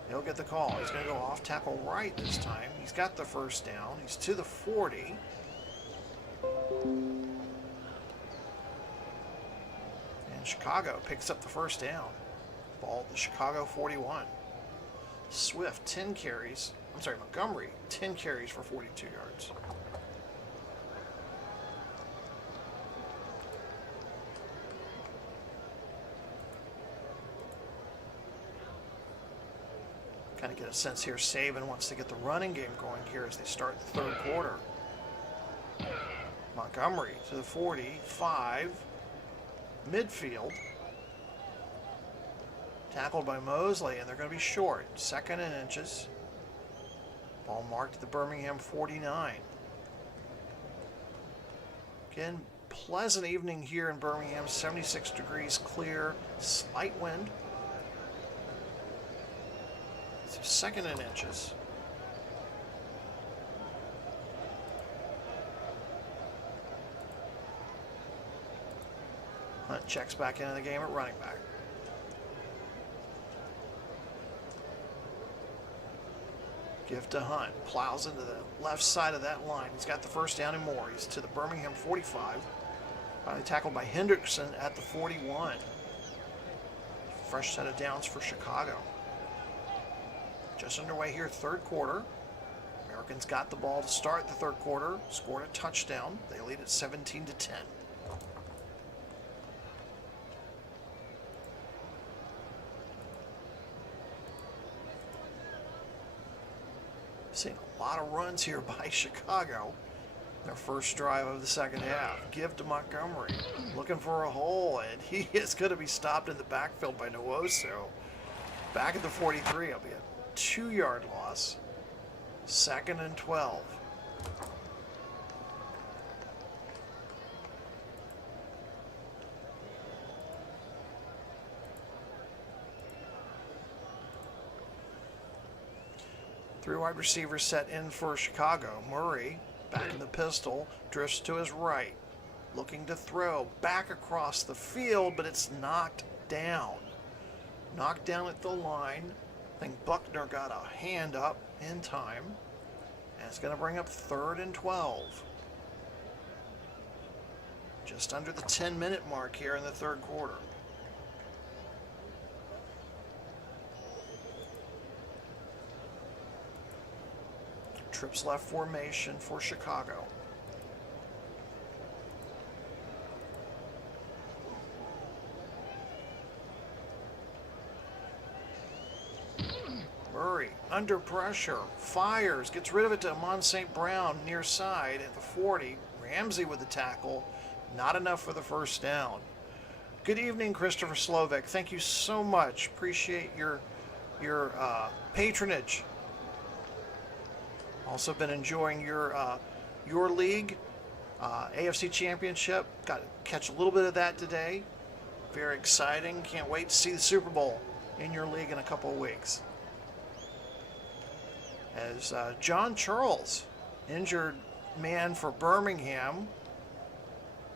He'll get the call. He's going to go off tackle right this time. He's got the first down. He's to the 40. And Chicago picks up the first down. Ball at the Chicago 41. Swift, 10 carries. I'm sorry, Montgomery, 10 carries for 42 yards. Kind of get a sense here, Saban wants to get the running game going here as they start the third quarter. Montgomery to the 45, midfield. Tackled by Mosley, and they're going to be short. 2nd and inches. Ball marked at the Birmingham 49. Again, pleasant evening here in Birmingham. 76 degrees, clear, slight wind. 2nd and inches. Hunt checks back into the game at running back. Give to Hunt. Plows into the left side of that line. He's got the first down and more. He's to the Birmingham 45. Finally tackled by Hendrickson at the 41. Fresh set of downs for Chicago. Just underway here, third quarter. Americans got the ball to start the third quarter, scored a touchdown. They lead at 17-10. Seeing a lot of runs here by Chicago. Their first drive of the second half. Give to Montgomery, looking for a hole, and he is going to be stopped in the backfield by Nwosu. Back at the 43, it'll be a 2-yard loss. 2nd and 12. Three wide receivers set in for Chicago. Murray, back in the pistol, drifts to his right. Looking to throw. Back across the field, but it's knocked down. Knocked down at the line. I think Buckner got a hand up in time. And it's going to bring up 3rd and 12. Just under the 10-minute mark here in the third quarter. Trips left formation for Chicago. Murray, under pressure, fires, gets rid of it to Amon St. Brown near side at the 40. Ramsey with the tackle, not enough for the first down. Good evening, Christopher Slovak. Thank you so much. Appreciate your patronage. Also been enjoying your league, AFC Championship. Got to catch a little bit of that today. Very exciting. Can't wait to see the Super Bowl in your league in a couple of weeks. As John Charles, injured man for Birmingham,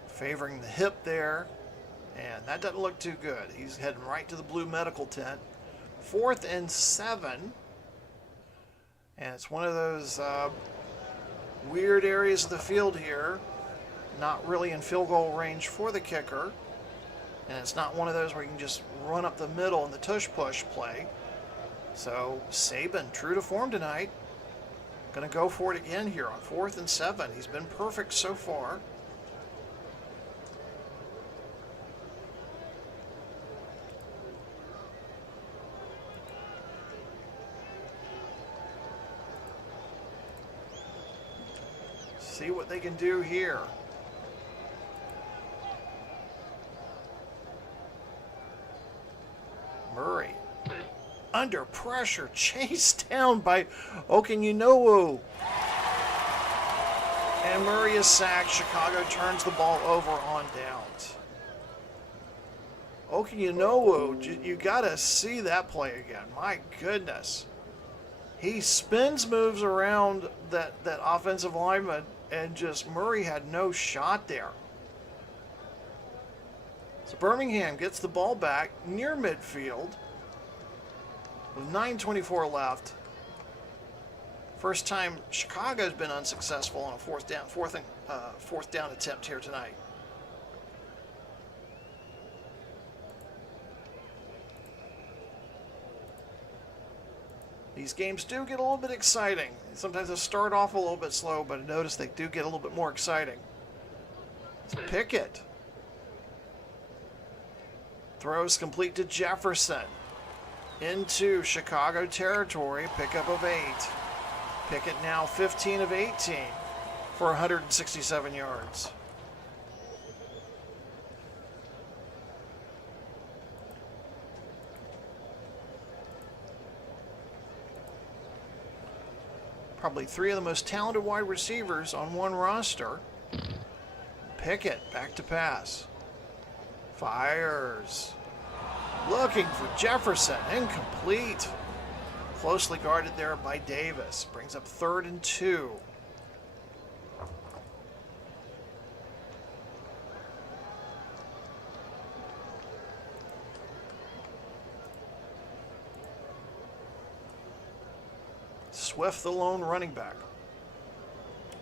favoring the hip there, and that doesn't look too good. He's heading right to the blue medical tent. 4th and 7, and it's one of those weird areas of the field here, not really in field goal range for the kicker, and it's not one of those where you can just run up the middle in the tush-push play. So Saban, true to form tonight, going to go for it again here on 4th and 7. He's been perfect so far. See what they can do here. Murray under pressure, chased down by Okunyinowu. And Murray is sacked. Chicago turns the ball over on downs. Okunyinowu, you got to see that play again. My goodness. He spins, moves around that offensive lineman, and just Murray had no shot there. So Birmingham gets the ball back near midfield with 9:24 left. First time Chicago's been unsuccessful on a fourth down attempt here tonight. These games do get a little bit exciting. Sometimes they start off a little bit slow, but I notice they do get a little bit more exciting. It's Pickett. Throws complete to Jefferson. Into Chicago territory, pickup of 8. Pickett now 15 of 18 for 167 yards. Probably 3 of the most talented wide receivers on one roster. Pickett back to pass. Fires. Looking for Jefferson. Incomplete. Closely guarded there by Davis. Brings up 3rd and 2. Swift, the lone running back.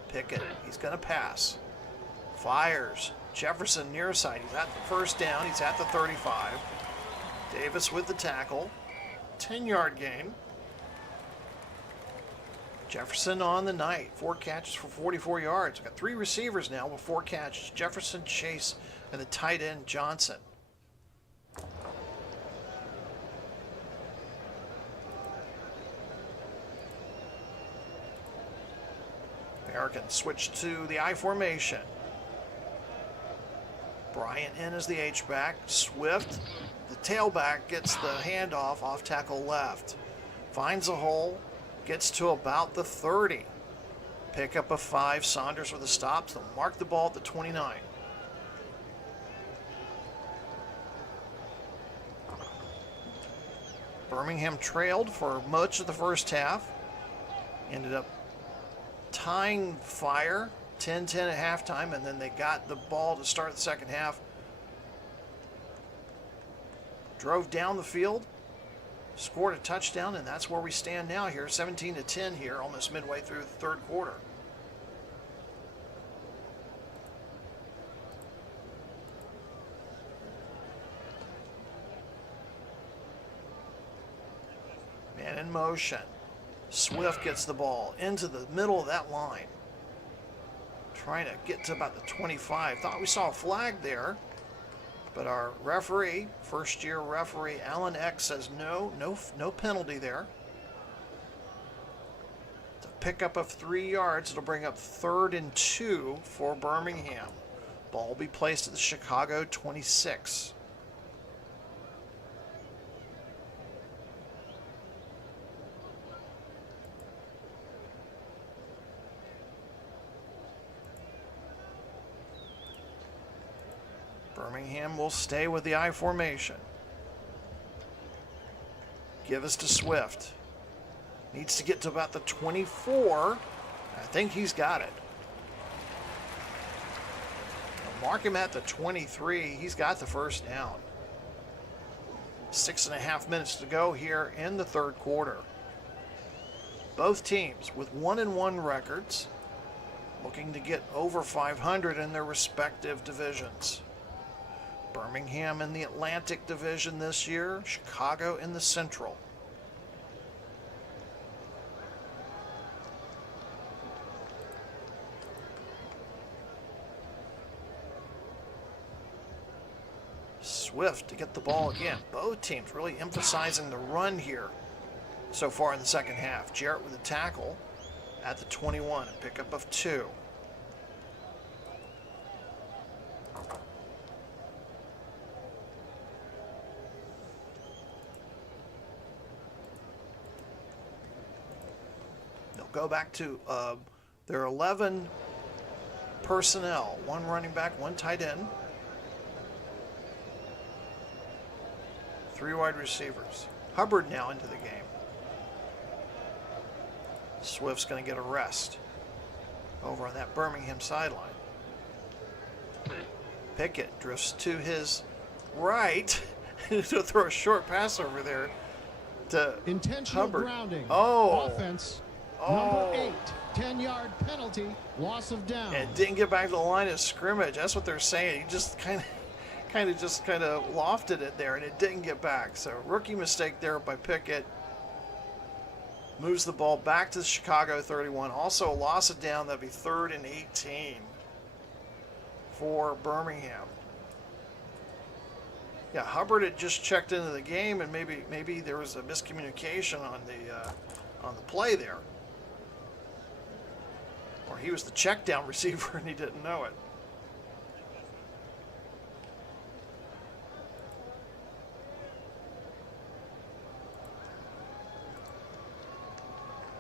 Pickett, he's going to pass. Fires. Jefferson near side. He's at the first down. He's at the 35. Davis with the tackle. 10-yard gain. Jefferson on the night. 4 catches for 44 yards. We've got 3 receivers now with 4 catches. Jefferson, Chase, and the tight end Johnson. Americans switch to the I formation. Bryant in as the H-back. Swift, the tailback, gets the handoff off tackle left. Finds a hole, gets to about the 30. Pickup of 5. Saunders with the stops. They'll mark the ball at the 29. Birmingham trailed for much of the first half. Ended up tying fire 10-10 at halftime, and then they got the ball to start the second half. Drove down the field, scored a touchdown, and that's where we stand now here, 17-10 here, almost midway through the third quarter. Man in motion. Swift gets the ball into the middle of that line. Trying to get to about the 25. Thought we saw a flag there. But our referee, first-year referee, Alan X, says no penalty there. It's a pickup of 3 yards. It'll bring up 3rd and 2 for Birmingham. Ball will be placed at the Chicago 26. Birmingham will stay with the I formation. Give us to Swift. Needs to get to about the 24. I think he's got it. I'll mark him at the 23. He's got the first down. 6.5 minutes to go here in the third quarter. Both teams with 1-1 records, looking to get over 500 in their respective divisions. Birmingham in the Atlantic Division this year, Chicago in the Central. Swift to get the ball again. Both teams really emphasizing the run here so far in the second half. Jarrett with a tackle at the 21, a pickup of 2. They'll go back to their 11 personnel. 1 running back, 1 tight end. 3 wide receivers. Hubbard now into the game. Swift's going to get a rest over on that Birmingham sideline. Pickett drifts to his right to throw a short pass over there to intentional Hubbard. Grounding. Oh. Offense. Number 8. 10-yard penalty. Loss of down. And didn't get back to the line of scrimmage. That's what they're saying. He just kind of lofted it there, and it didn't get back. So rookie mistake there by Pickett. Moves the ball back to the Chicago 31. Also a loss of down. That'd be 3rd and 18 for Birmingham. Yeah, Hubbard had just checked into the game, and maybe there was a miscommunication on the play there, or he was the check down receiver and he didn't know it.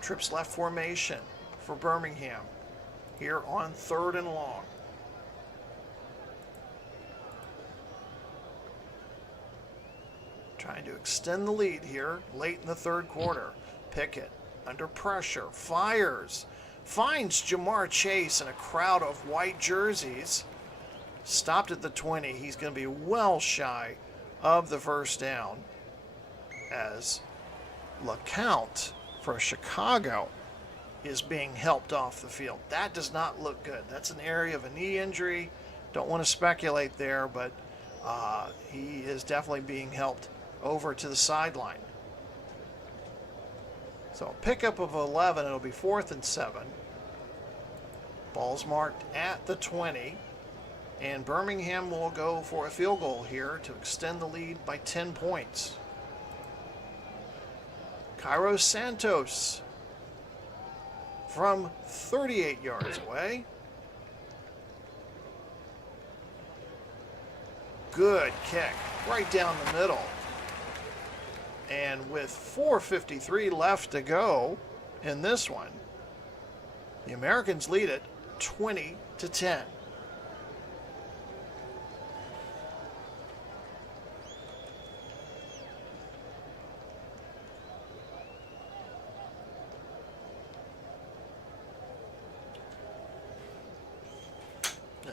Trips left formation for Birmingham here on 3rd and long. Trying to extend the lead here late in the third quarter. Pickett under pressure, fires, finds Jamar Chase in a crowd of white jerseys. Stopped at the 20. He's going to be well shy of the first down as LeCount for Chicago is being helped off the field. That does not look good. That's an area of a knee injury. Don't want to speculate there, but he is definitely being helped over to the sideline. So a pickup of 11. It'll be 4th and 7. Ball's marked at the 20. And Birmingham will go for a field goal here to extend the lead by 10 points. Cairo Santos from 38 yards away. Good kick right down the middle. And with 4:53 left to go in this one, the Americans lead it 20-10.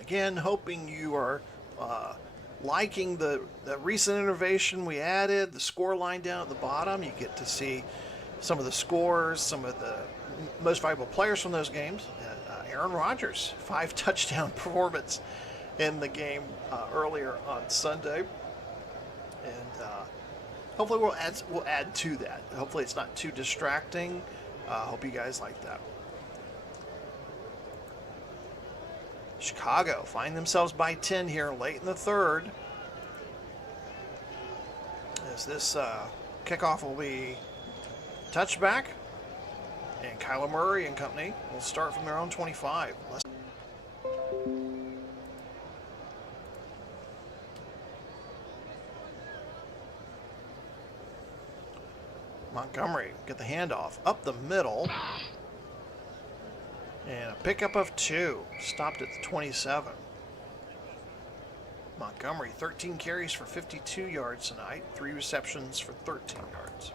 Again, hoping you are liking the recent innovation we added, the score line down at the bottom. You get to see some of the scores, some of the most valuable players from those games. Aaron Rodgers, 5 touchdown performance in the game earlier on Sunday. And hopefully we'll add to that. Hopefully it's not too distracting. Hope you guys like that. Chicago find themselves by 10 here late in the third. As this kickoff will be touchback. And Kyler Murray and company will start from their own 25. Montgomery get the handoff up the middle. And a pickup of 2. Stopped at the 27. Montgomery, 13 carries for 52 yards tonight, 3 receptions for 13 yards.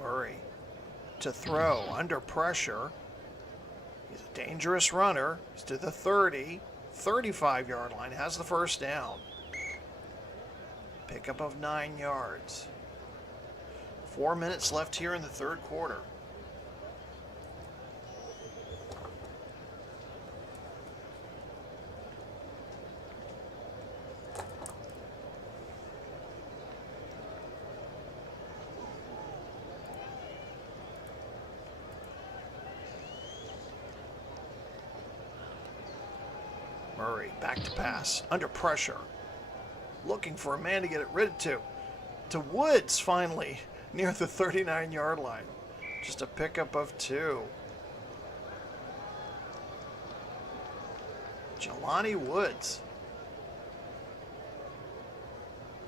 Murray to throw under pressure. He's a dangerous runner. He's to the 30, 35-yard line, has the first down. Pickup of 9 yards. 4 minutes left here in the third quarter. Murray back to pass, under pressure. Looking for a man to get it rid to Woods finally, near the 39-yard line. Just a pickup of 2. Jelani Woods.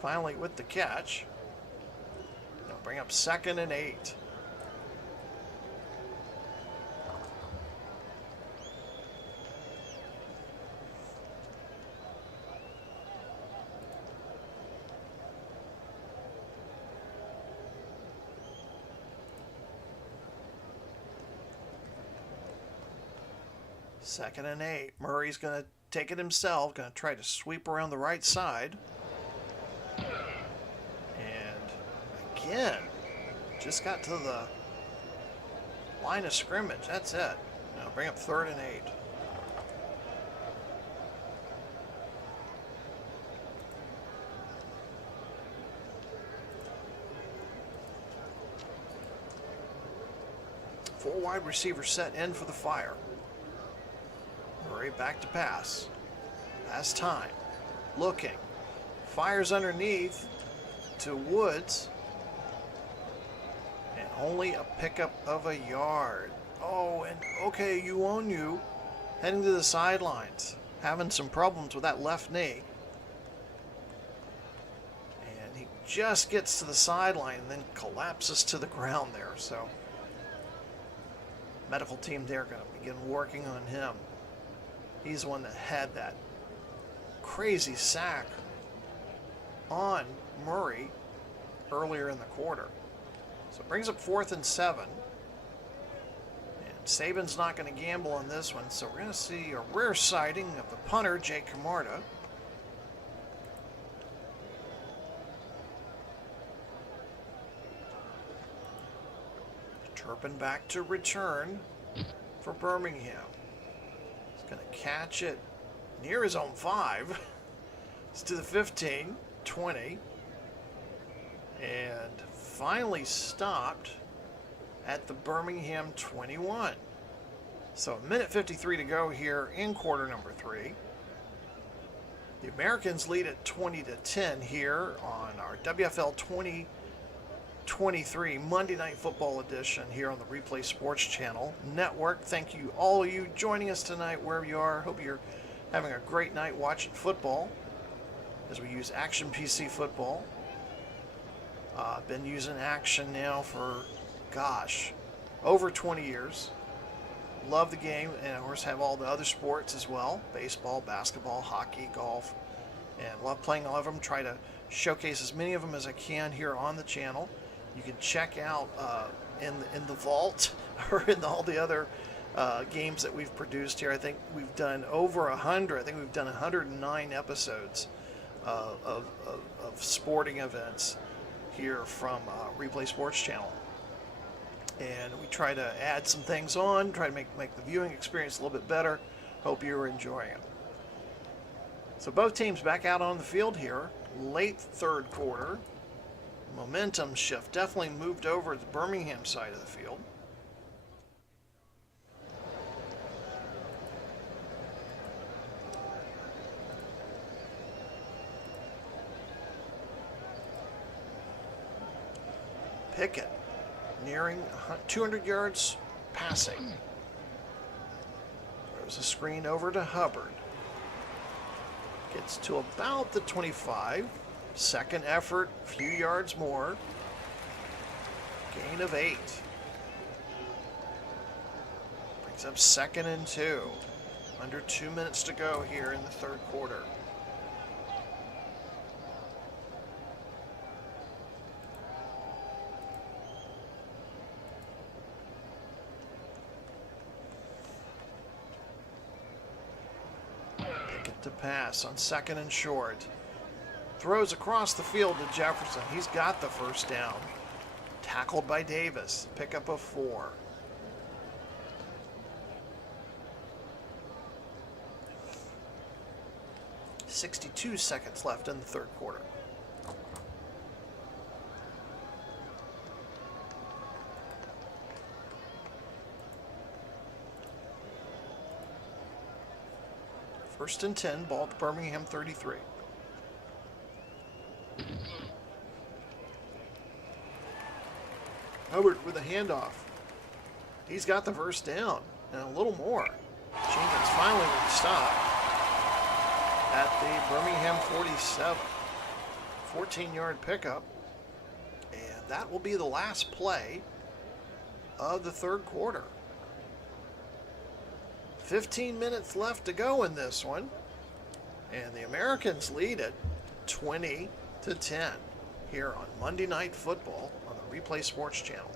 Finally with the catch. They'll bring up 2nd and 8. Second and 8. Murray's going to take it himself, going to try to sweep around the right side. And again, just got to the line of scrimmage. That's it. Now bring up 3rd and 8. Four wide receivers set in for the Fire. Murray back to pass. Has time. Looking. Fires underneath to Woods. And only a pickup of a yard. Oh, and okay, you heading to the sidelines. Having some problems with that left knee. And he just gets to the sideline and then collapses to the ground there. So, medical team there going to begin working on him. He's the one that had that crazy sack on Murray earlier in the quarter. So it brings up 4th and 7. And Saban's not going to gamble on this one, so we're going to see a rare sighting of the punter, Jake Camarda. Turpin back to return for Birmingham. Going to catch it near his own 5. It's to the 15, 20. And finally stopped at the Birmingham 21. So a minute 53 to go here in quarter number 3. The Americans lead at 20-10 here on our WFL 2023 Monday Night Football edition here on the Replay Sports Channel Network. Thank you, all of you joining us tonight wherever you are. Hope you're having a great night watching football as we use Action PC Football. Been using Action now for, gosh, over 20 years. Love the game, and of course have all the other sports as well. Baseball, basketball, hockey, golf, and love playing all of them. Try to showcase as many of them as I can here on the channel. You can check out in the vault or in all the other games that we've produced here. I think we've done over 100. I think we've done 109 episodes of sporting events here from Replay Sports Channel. And we try to add some things on, try to make the viewing experience a little bit better. Hope you're enjoying it. So both teams back out on the field here, late third quarter. Momentum shift definitely moved over to the Birmingham side of the field. Pickett nearing 200 yards passing. There's a screen over to Hubbard. Gets to about the 25. Second effort, a few yards more. Gain of 8. Brings up 2nd and 2. Under 2 minutes to go here in the third quarter. Pickett to pass on 2nd and short. Throws across the field to Jefferson. He's got the first down. Tackled by Davis. Pickup of 4. .62 seconds left in the third quarter. First and 10, ball at the Birmingham 33. Hubbard with a handoff. He's got the first down and a little more. Jenkins finally with the stop at the Birmingham 47. 14-yard pickup. And that will be the last play of the third quarter. 15 minutes left to go in this one. And the Americans lead it 20-10 here on Monday Night Football on the Replay Sports Channel.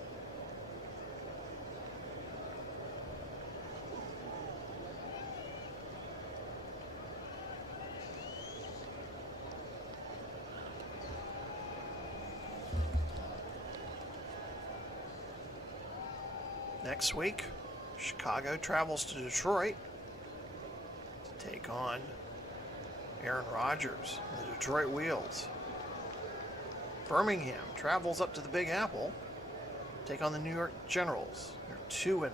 Next week, Chicago travels to Detroit to take on Aaron Rodgers and the Detroit Wheels. Birmingham travels up to the Big Apple, take on the New York Generals. They're 2-1.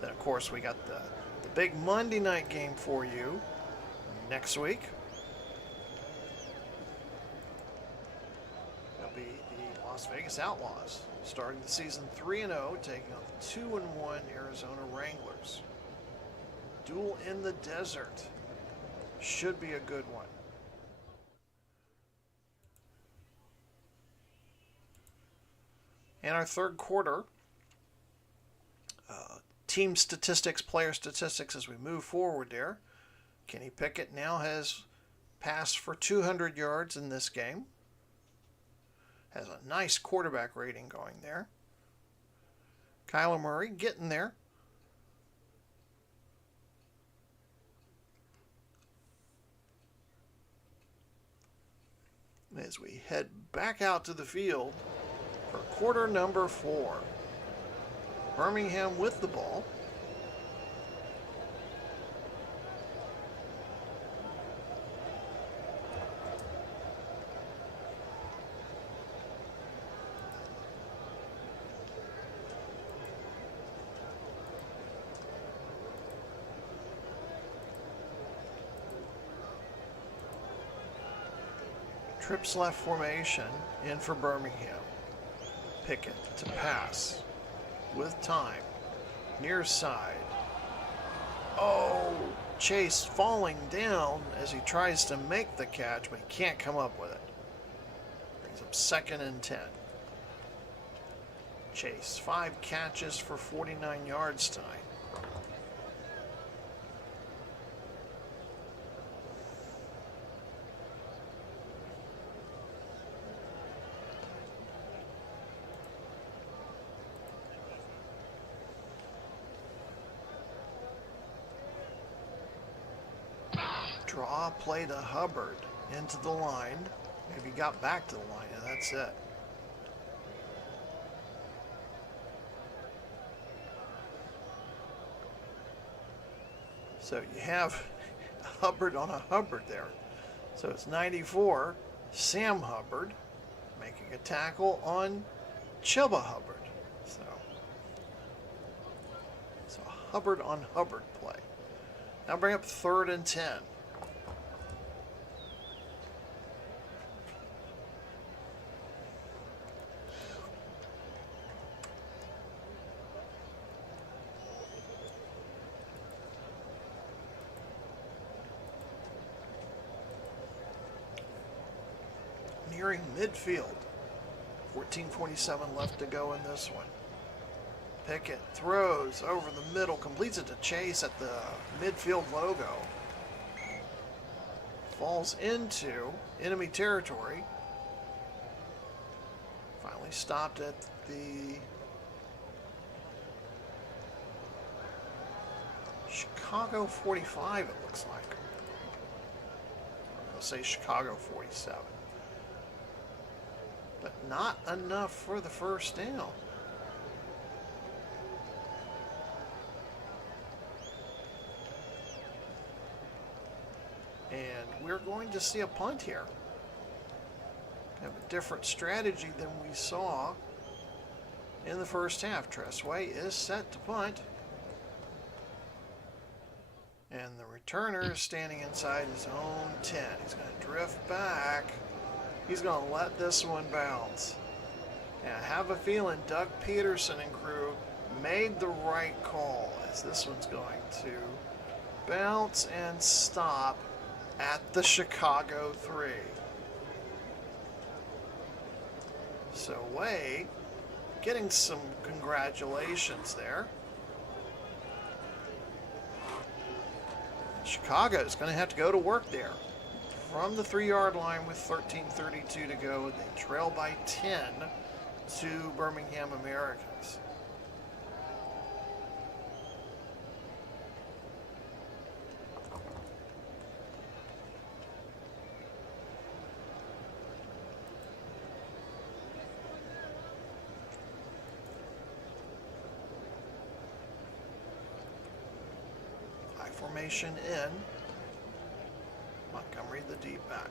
Then, of course, we got the big Monday night game for you next week. It'll be the Las Vegas Outlaws, starting the season 3-0, taking on the 2-1 Arizona Wranglers. Duel in the desert. Should be a good one. In our third quarter, team statistics, player statistics as we move forward there. Kenny Pickett now has passed for 200 yards in this game. Has a nice quarterback rating going there. Kyler Murray getting there. As we head back out to the field for quarter number 4. Birmingham with the ball. Trips left formation in for Birmingham. Pickett to pass with time. Near side. Oh, Chase falling down as he tries to make the catch, but he can't come up with it. Brings up 2nd and 10. Chase, 5 catches for 49 yards tonight. Draw play to Hubbard into the line. Maybe got back to the line, and that's it. So you have Hubbard on a Hubbard there. So it's 94, Sam Hubbard making a tackle on Chubba Hubbard. So Hubbard on Hubbard play. Now bring up 3rd and 10. nearing midfield. 14:47 left to go in this one. Pickett throws over the middle, completes it to Chase at the midfield logo. Falls into enemy territory. Finally stopped at the Chicago 45, it looks like. I'm going to say Chicago 47. But not enough for the first down. And we're going to see a punt here. Have a different strategy than we saw in the first half. Tressway is set to punt. And the returner is standing inside his own 10. He's going to drift back. He's going to let this one bounce. And I have a feeling Doug Peterson and crew made the right call, as this one's going to bounce and stop at the Chicago 3. So Way getting some congratulations there. Chicago's going to have to go to work there. From the 3-yard line with 13:32 to go, they trail by 10 to Birmingham Americans. Formation in. Montgomery the deep back.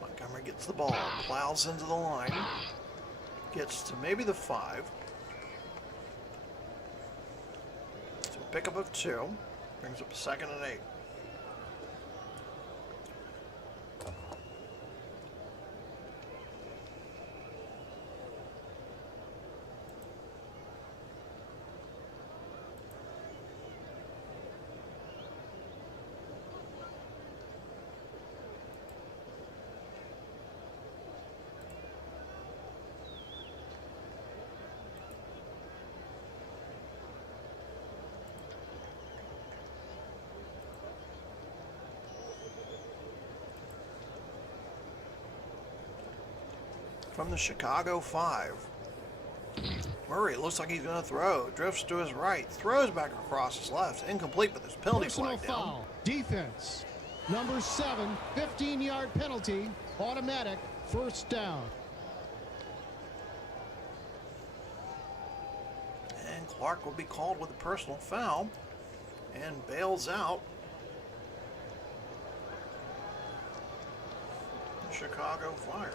Montgomery gets the ball, plows into the line, gets to maybe the 5. So pickup of 2, brings up 2nd and 8. From the Chicago 5. Murray looks like he's going to throw. Drifts to his right. Throws back across his left. Incomplete, but there's a penalty flag down. Foul. Defense. Number 7, 15-yard penalty. Automatic first down. And Clark will be called with a personal foul and bails out the Chicago Fire.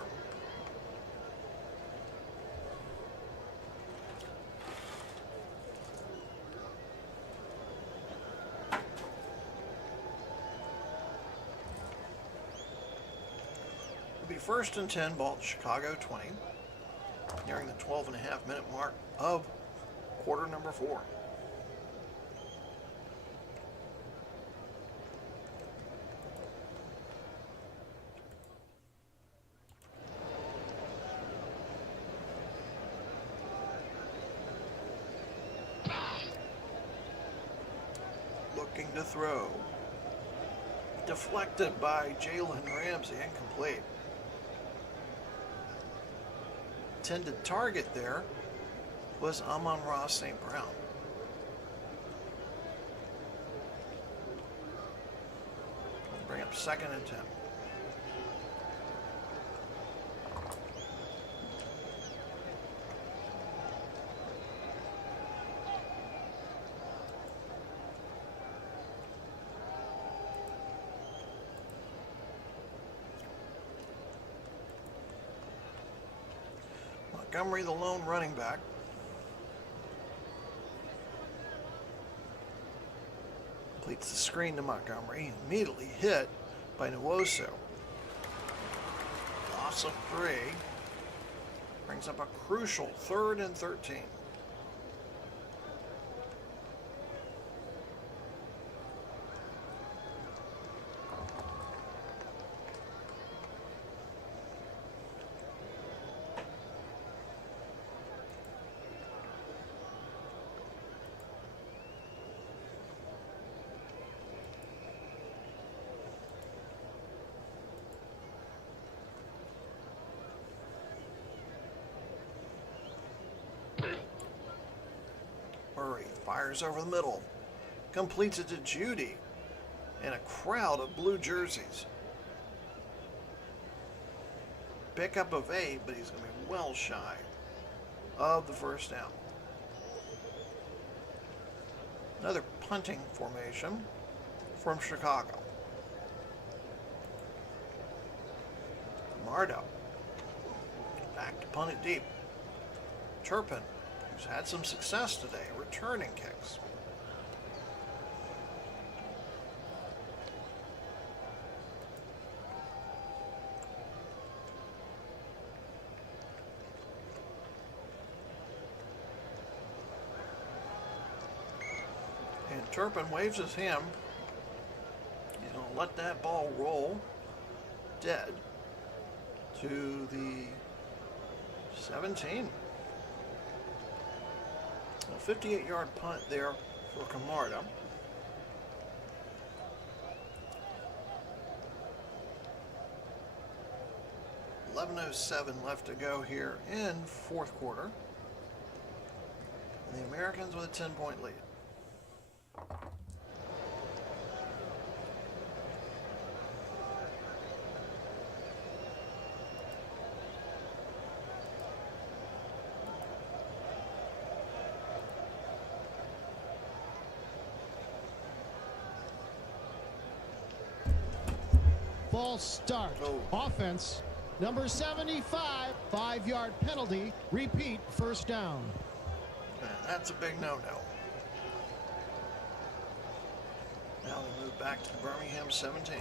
It'll be 1st and 10, ball at Chicago 20, nearing the 12.5-minute mark of quarter number 4. Looking to throw. Deflected by Jalen Ramsey, incomplete. Intended target there was Amon-Ra St. Brown. Bring up 2nd and 10. Montgomery, the lone running back. Completes the screen to Montgomery, immediately hit by Nwosu. Loss of 3. Brings up a crucial 3rd and 13. Fires over the middle. Completes it to Judy. And a crowd of blue jerseys. Pickup of 8, but he's going to be well shy of the first down. Another punting formation from Chicago. Mardo. Back to punt it deep. Turpin, who's had some success today, returning kicks. And Turpin waves his hand. He's going to let that ball roll dead to the 17. A 58-yard punt there for Camarda. .11:07 left to go here in fourth quarter. And the Americans with a 10-point lead. False start. Offense, number 75, 5-yard penalty. Repeat, first down. And that's a big no-no. Now we move back to the Birmingham 17.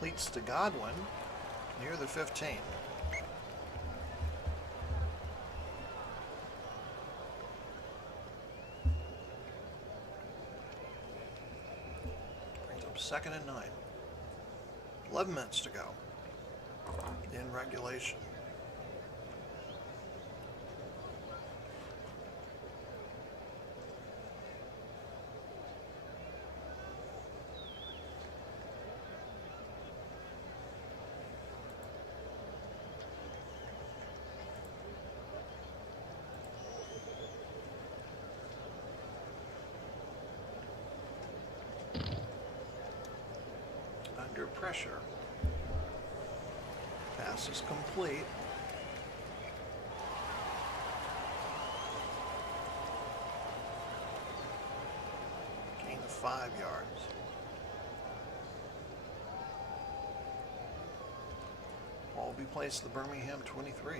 Completes to Godwin near the 15. Brings up 2nd and 9. 11 minutes to go in regulation. Under pressure. Pass is complete. Gain of 5 yards. Ball will be placed at the Birmingham 23.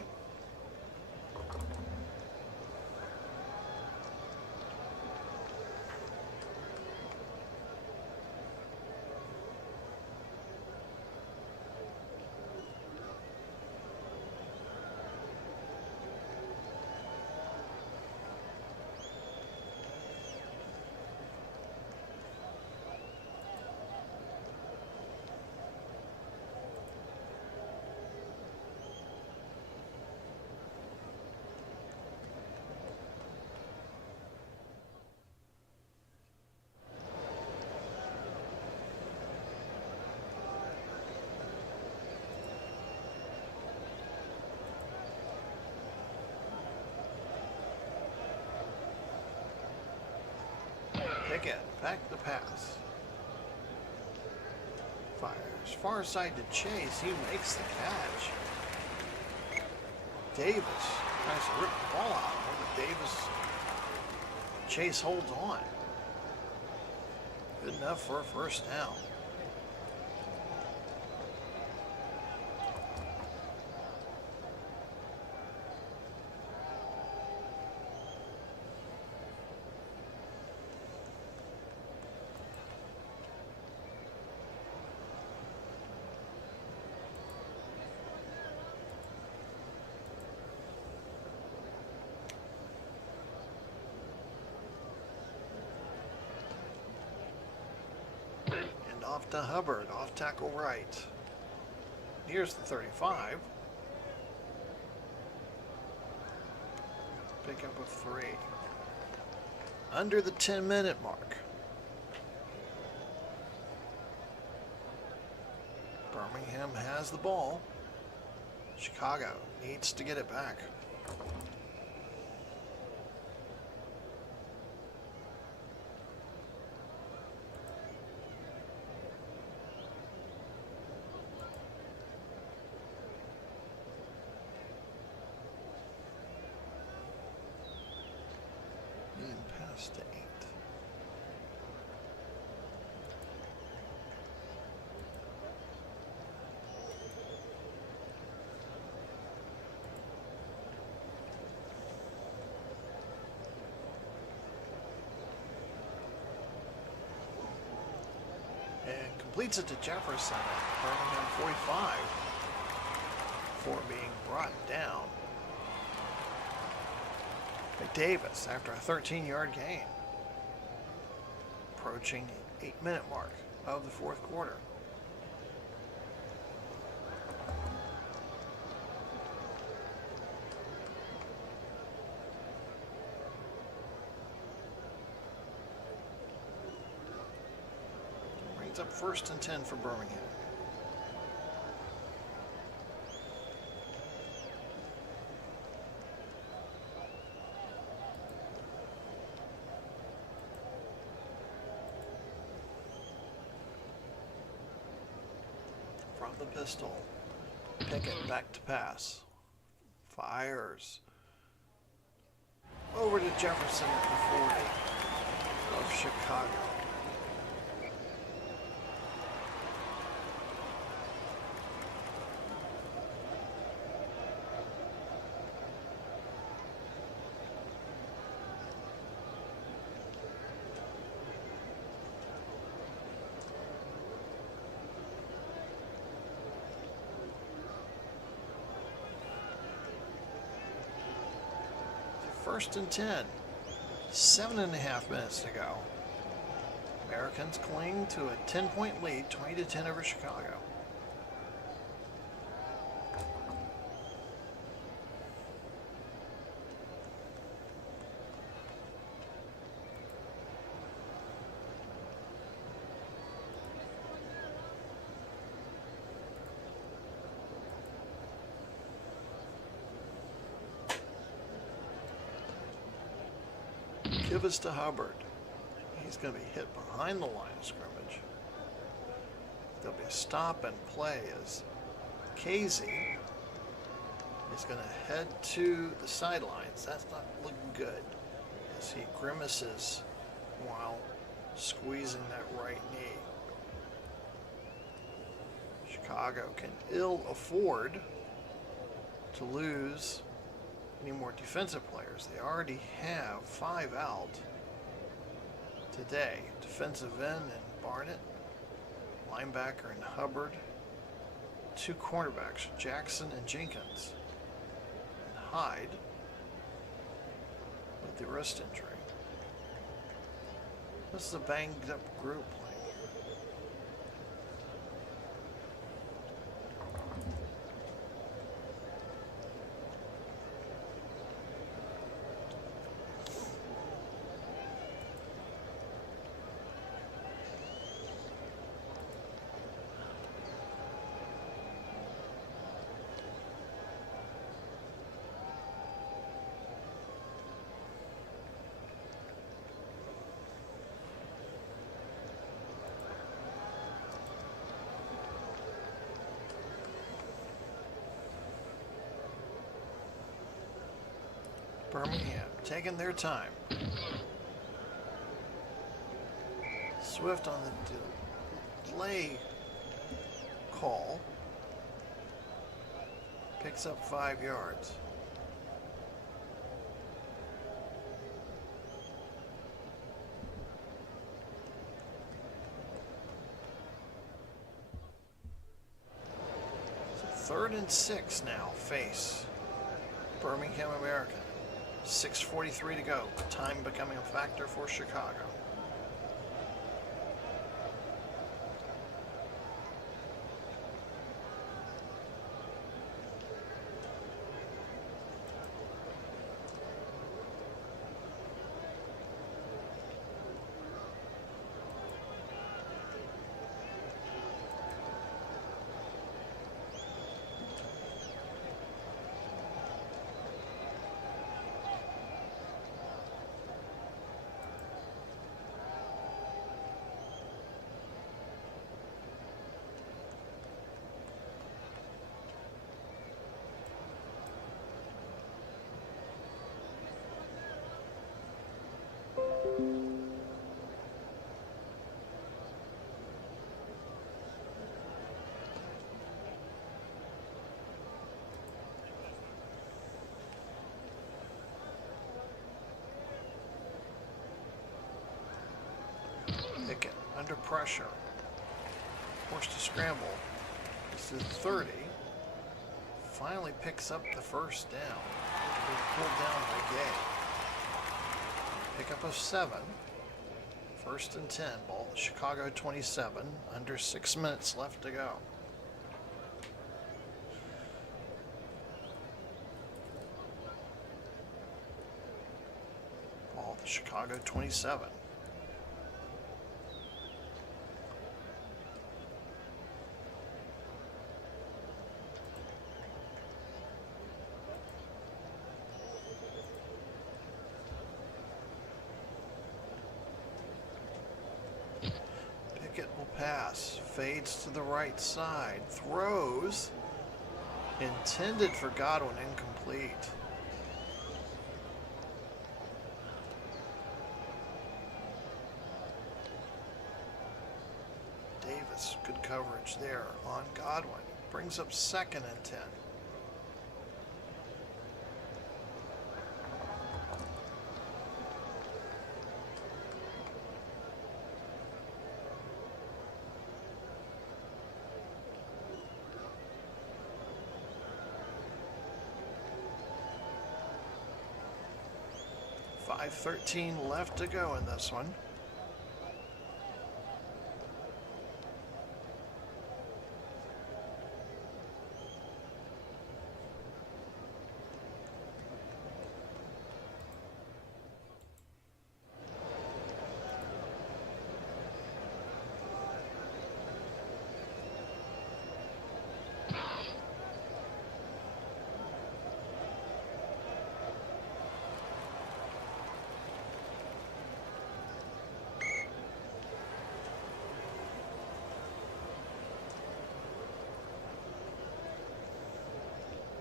Pickett, back the pass. Fires far side to Chase. He makes the catch. Davis tries to rip the ball out, but Chase holds on. Good enough for a first down. off to Hubbard, off tackle right. Here's the 35. Pick up of 3. Under the 10-minute mark. Birmingham has the ball. Chicago needs to get it back. To 8. And completes it to Jefferson at Birmingham 45 for being brought down. Davis after a 13-yard gain. Approaching 8-minute mark of the fourth quarter. Brings up 1st and 10 for Birmingham. The pistol. Pickett back to pass. Fires. Over to Jefferson at the 40 of Chicago. First and 10. 7.5 minutes to go. Americans cling to a 10-point lead, 20-10 over Chicago. Give us to Hubbard. He's going to be hit behind the line of scrimmage. There'll be a stop and play as Casey is going to head to the sidelines. That's not looking good as he grimaces while squeezing that right knee. Chicago can ill afford to lose any more defensive players. They already have 5 out today. Defensive end in Barnett, linebacker in Hubbard, 2 cornerbacks, Jackson and Jenkins, and Hyde with the wrist injury. This is a banged up group playing. Birmingham taking their time. Swift on the delay call. Picks up 5 yards. So 3rd and 6 now face Birmingham Americans. 6:43 to go. Time becoming a factor for Chicago. under pressure. Forced to scramble. This is 30. Finally picks up the first down. Being pulled down by Gay. Pickup of 7. 1st and 10. Ball at Chicago 27. Under 6 minutes left to go. Ball at Chicago 27. Pickett will pass, fades to the right side, throws, intended for Godwin, incomplete. Davis, good coverage there on Godwin. Brings up 2nd and 10. .5:13 left to go in this one.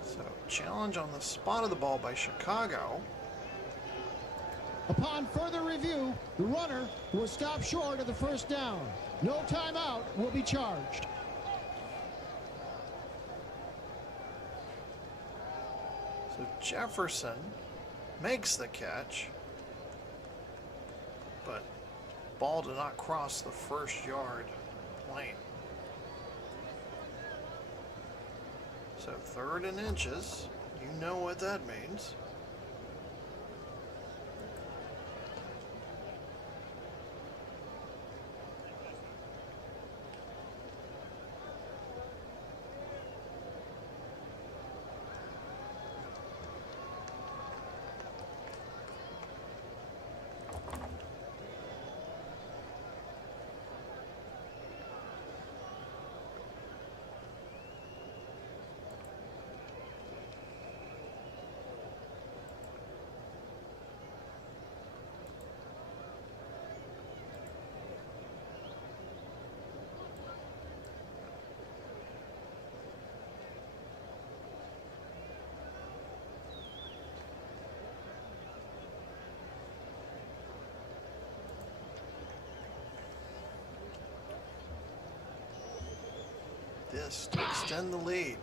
So, challenge on the spot of the ball by Chicago. Upon further review, the runner was stopped short of the first down. No timeout will be charged. So Jefferson makes the catch, but ball did not cross the 1st-yard lane. So 3rd and inches, you know what that means. This to extend the lead.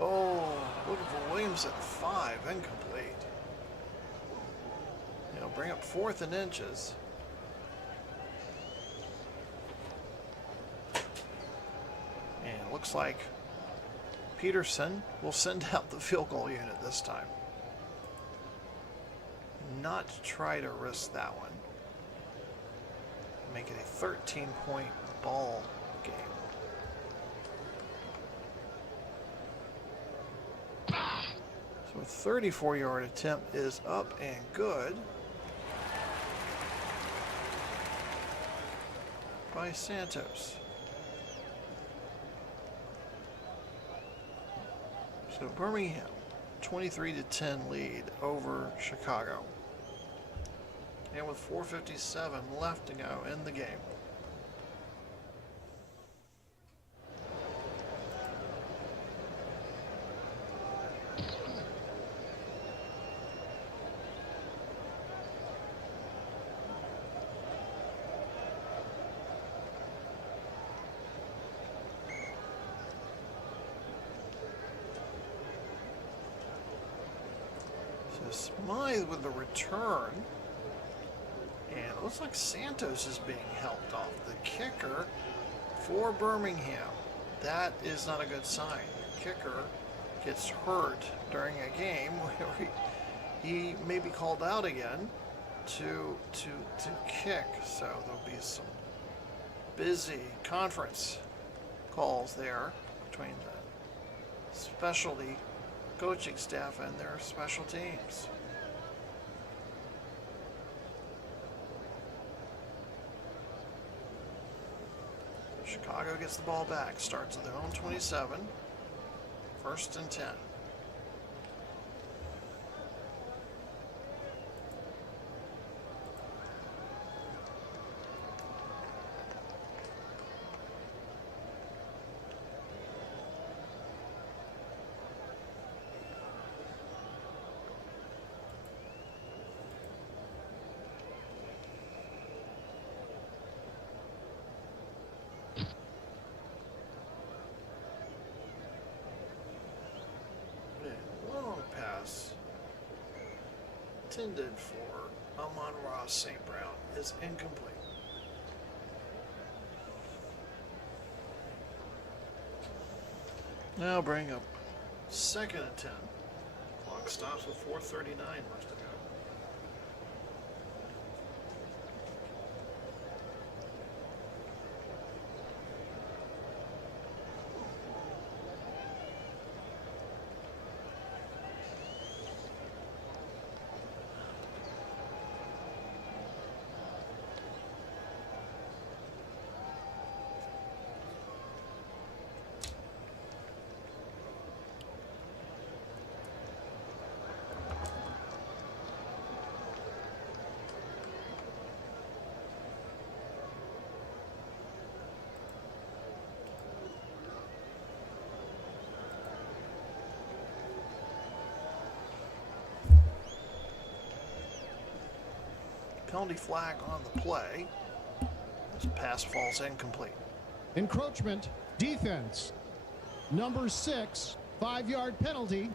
Oh, looking for Williams at 5, incomplete. He'll bring up 4th and inches. And it looks like Peterson will send out the field goal unit this time. Not to try to risk that one. Make it a 13-point ball game. So a 34-yard attempt is up and good by Santos. So Birmingham, 23-10 lead over Chicago. And with 4:57 left to go in the game. So Smythe with the return. And it looks like Santos is being helped off. The kicker for Birmingham. That is not a good sign. The kicker gets hurt during a game where he may be called out again to kick. So there'll be some busy conference calls there between the specialty coaching staff and their special teams. Chicago gets the ball back, starts at their own 27, 1st and 10. Intended for Amon-Ra St. Brown is incomplete. Now bring up 2nd and 10. Clock stops with 4:39 left to go. Penalty flag on the play. This pass falls incomplete. Encroachment, defense. Number 6, 5-yard penalty.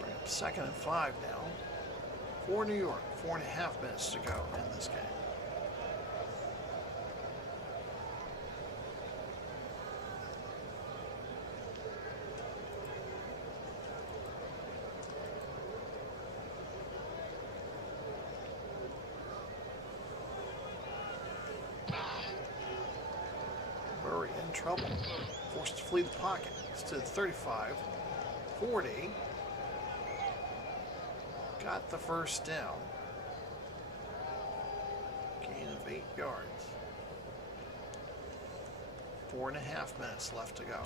Bring up 2nd and 5 now. For New York, 4.5 minutes to go in this game. Trouble. Forced to flee the pocket. It's to the 35, 40. Got the first down. Gain of 8 yards. 4.5 minutes left to go.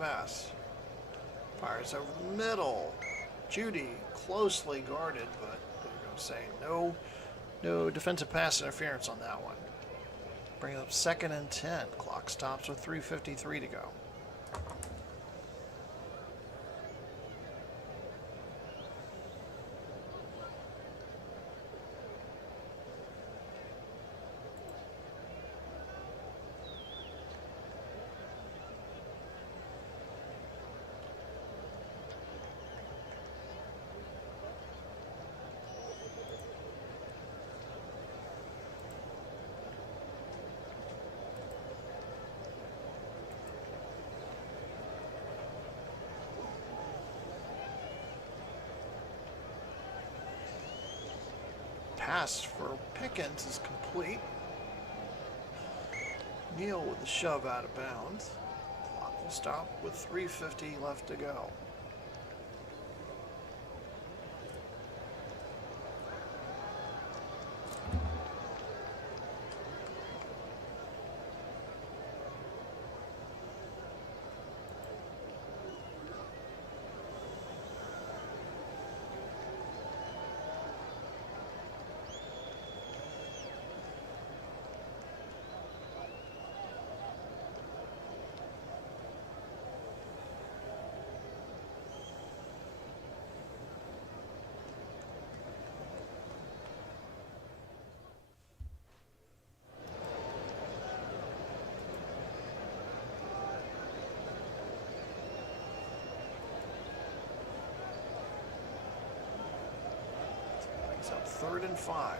Pass. Fires over the middle. Judy closely guarded, but they're going to say no defensive pass interference on that one. Bring up 2nd and 10. Clock stops with 3:53 to go. Pass for Pickens is complete. Neal with the shove out of bounds. Clock will stop with 3:50 left to go. 3rd and 5.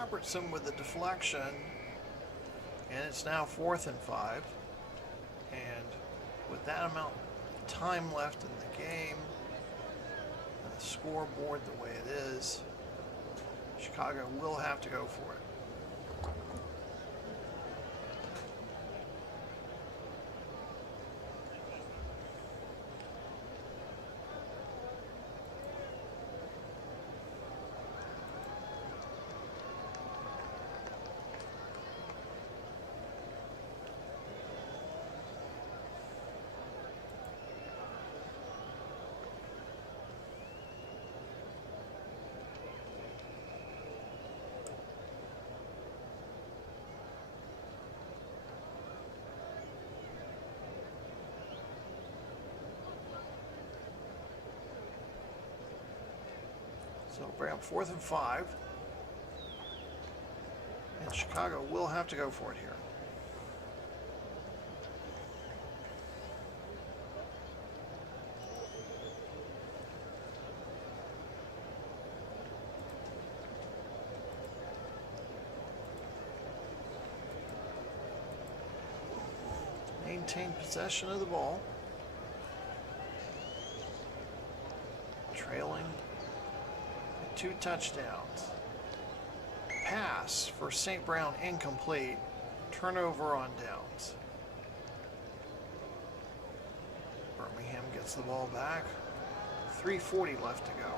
Robertson with the deflection, and it's now 4th and 5. And with that amount of time left in the game, and the scoreboard the way it is, Chicago will have to go for it. So bring up 4th and 5. And Chicago will have to go for it here. Maintain possession of the ball. Trailing 2 touchdowns. Pass for St. Brown incomplete. Turnover on downs. Birmingham gets the ball back. 3:40 left to go.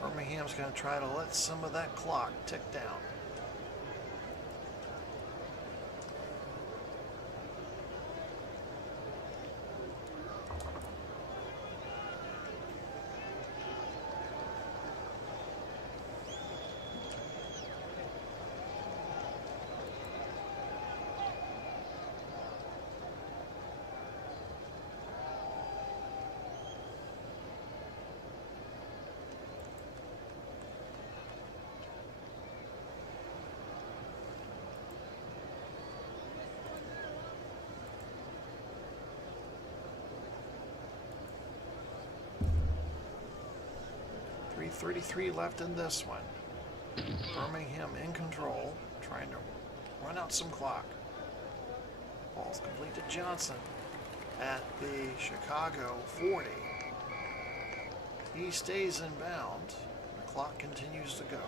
Birmingham's going to try to let some of that clock tick down. .33 left in this one. Birmingham in control, trying to run out some clock. Ball's complete to Johnson at the Chicago 40. He stays in bounds. The clock continues to go.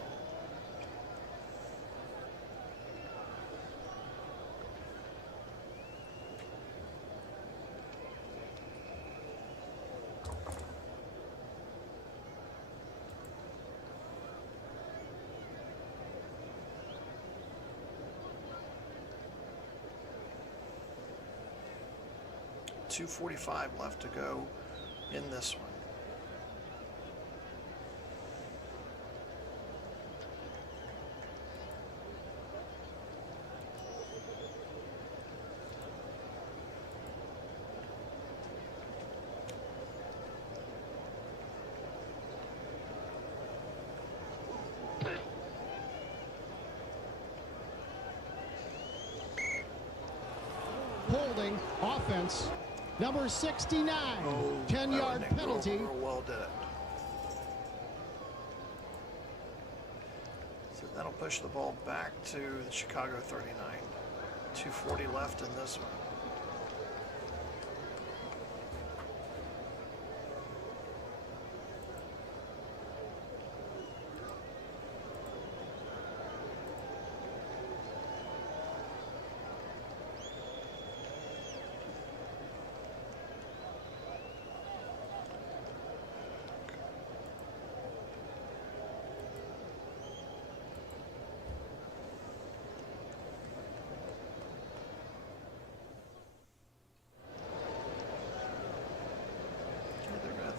.245 left to go in this one. Holding offense. Number 69, 10-yard penalty. Well did it. push the ball back to the Chicago 39. 2:40 left in this one.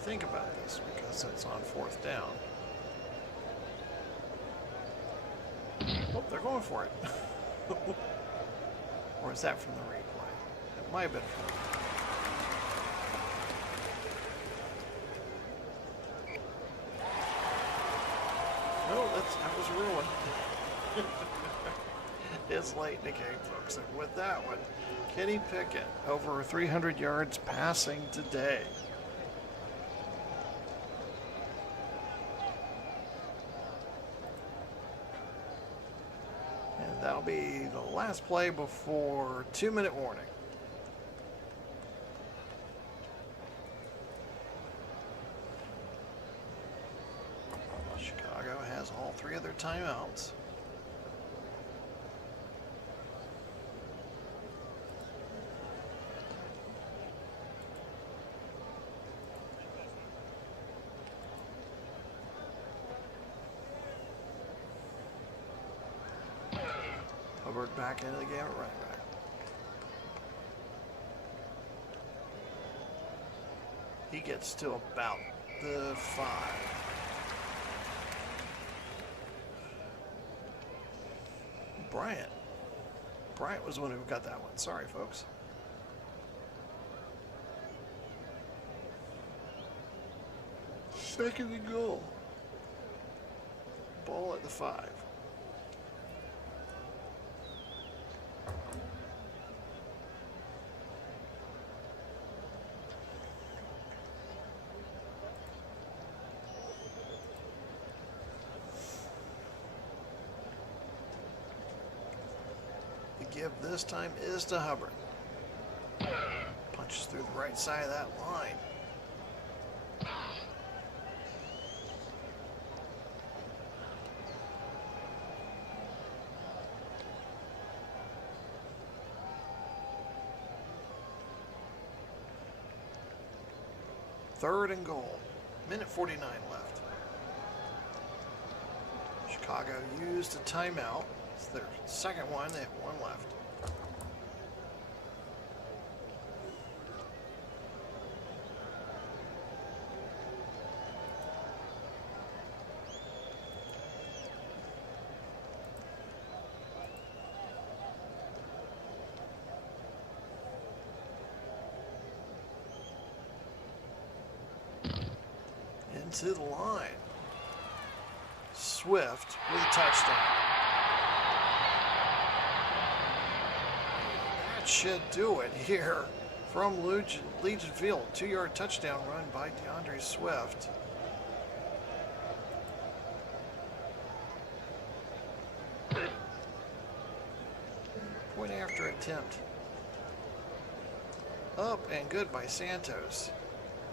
Think about this because it's on 4th down. Oh, they're going for it. Or is that from the replay? It might have been from the replay. No, that was a real one. It's late in the game, folks. And with that one, Kenny Pickett, over 300 yards passing today. That'll be the last play before 2-minute warning. Chicago has all 3 of their timeouts. Back into the game at running back. He gets to about the 5. Bryant was the one who got that one. Sorry, folks. Second and goal. Ball at the 5. Give this time is to Hubbard. Punches through the right side of that line. Third and goal. Minute 49 left. Chicago used a timeout. It's their second one. They have one left. Into the line. Swift with a touchdown. That should do it here from Legion Field. 2-yard touchdown run by DeAndre Swift. Point after attempt. Up and good by Santos.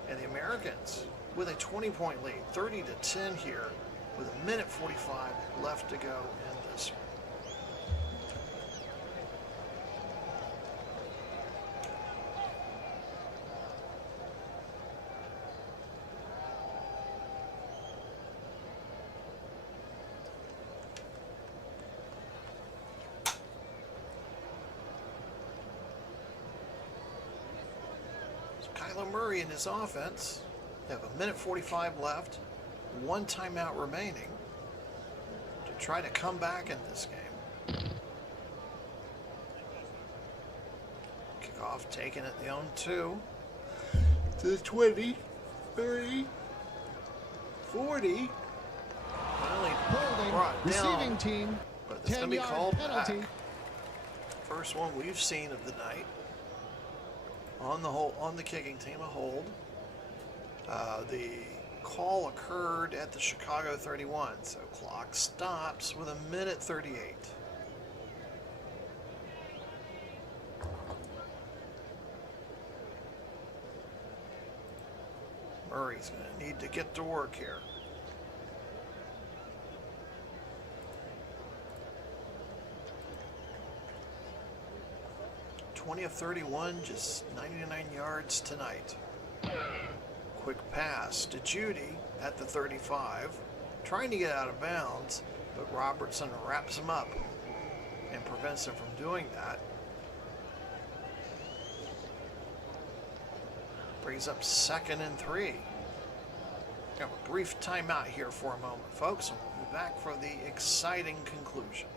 And the Americans with a 20-point lead, 30-10 here, with a minute 45 left to go in this one. Kyler Murray and his offense have a minute 45 left, one timeout remaining to try to come back in this game. Kickoff taken at the own 2 to the 20, 30, 40. Finally brought receiving down, team, but it's going to be 10-yard called penalty. back. First one we've seen of the night. On the kicking team, a hold. The call occurred at the Chicago 31, so clock stops with 1:38. Murray's going to need to get to work here. (20 of 31, just 99 yards tonight. Quick pass to Judy at the 35, trying to get out of bounds, but Robertson wraps him up and prevents him from doing that. Brings up 2nd and 3. Got a brief timeout here for a moment, folks, and we'll be back for the exciting conclusion.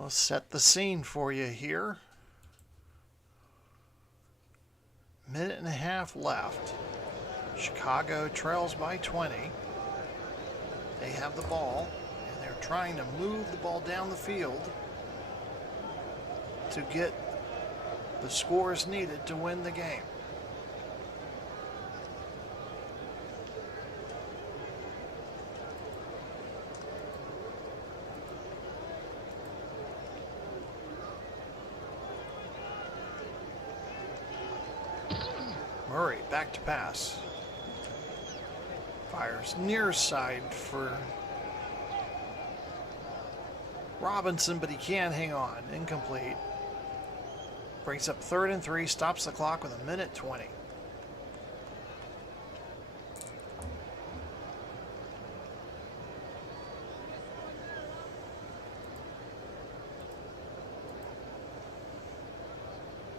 We'll set the scene for you here. Minute and a half left. Chicago trails by 20. They have the ball, and they're trying to move the ball down the field to get the scores needed to win the game. Murray back to pass. Fires near side for Robinson, but he can't hang on. Incomplete. Brings up 3rd and 3, stops the clock with 1:20.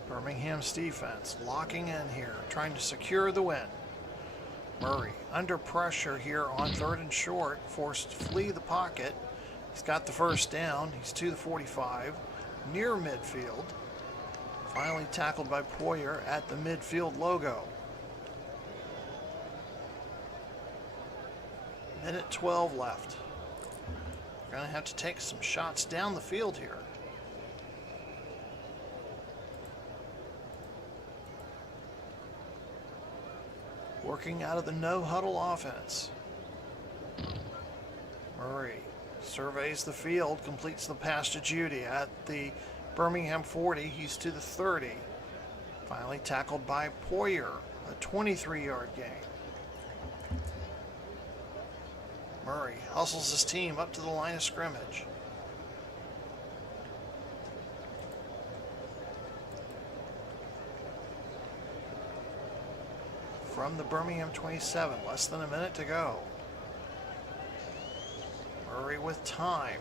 Birmingham's defense locking in here, trying to secure the win. Murray under pressure here on 3rd and short, forced to flee the pocket. He's got the first down. He's to the 45, near midfield. Finally tackled by Poyer at the midfield logo. Minute 12 left. We're going to have to take some shots down the field here. Working out of the no-huddle offense. Murray surveys the field, completes the pass to Judy at the Birmingham 40. He's to the 30. Finally tackled by Poyer, a 23-yard gain. Murray hustles his team up to the line of scrimmage. From the Birmingham 27, less than a minute to go. Murray with time.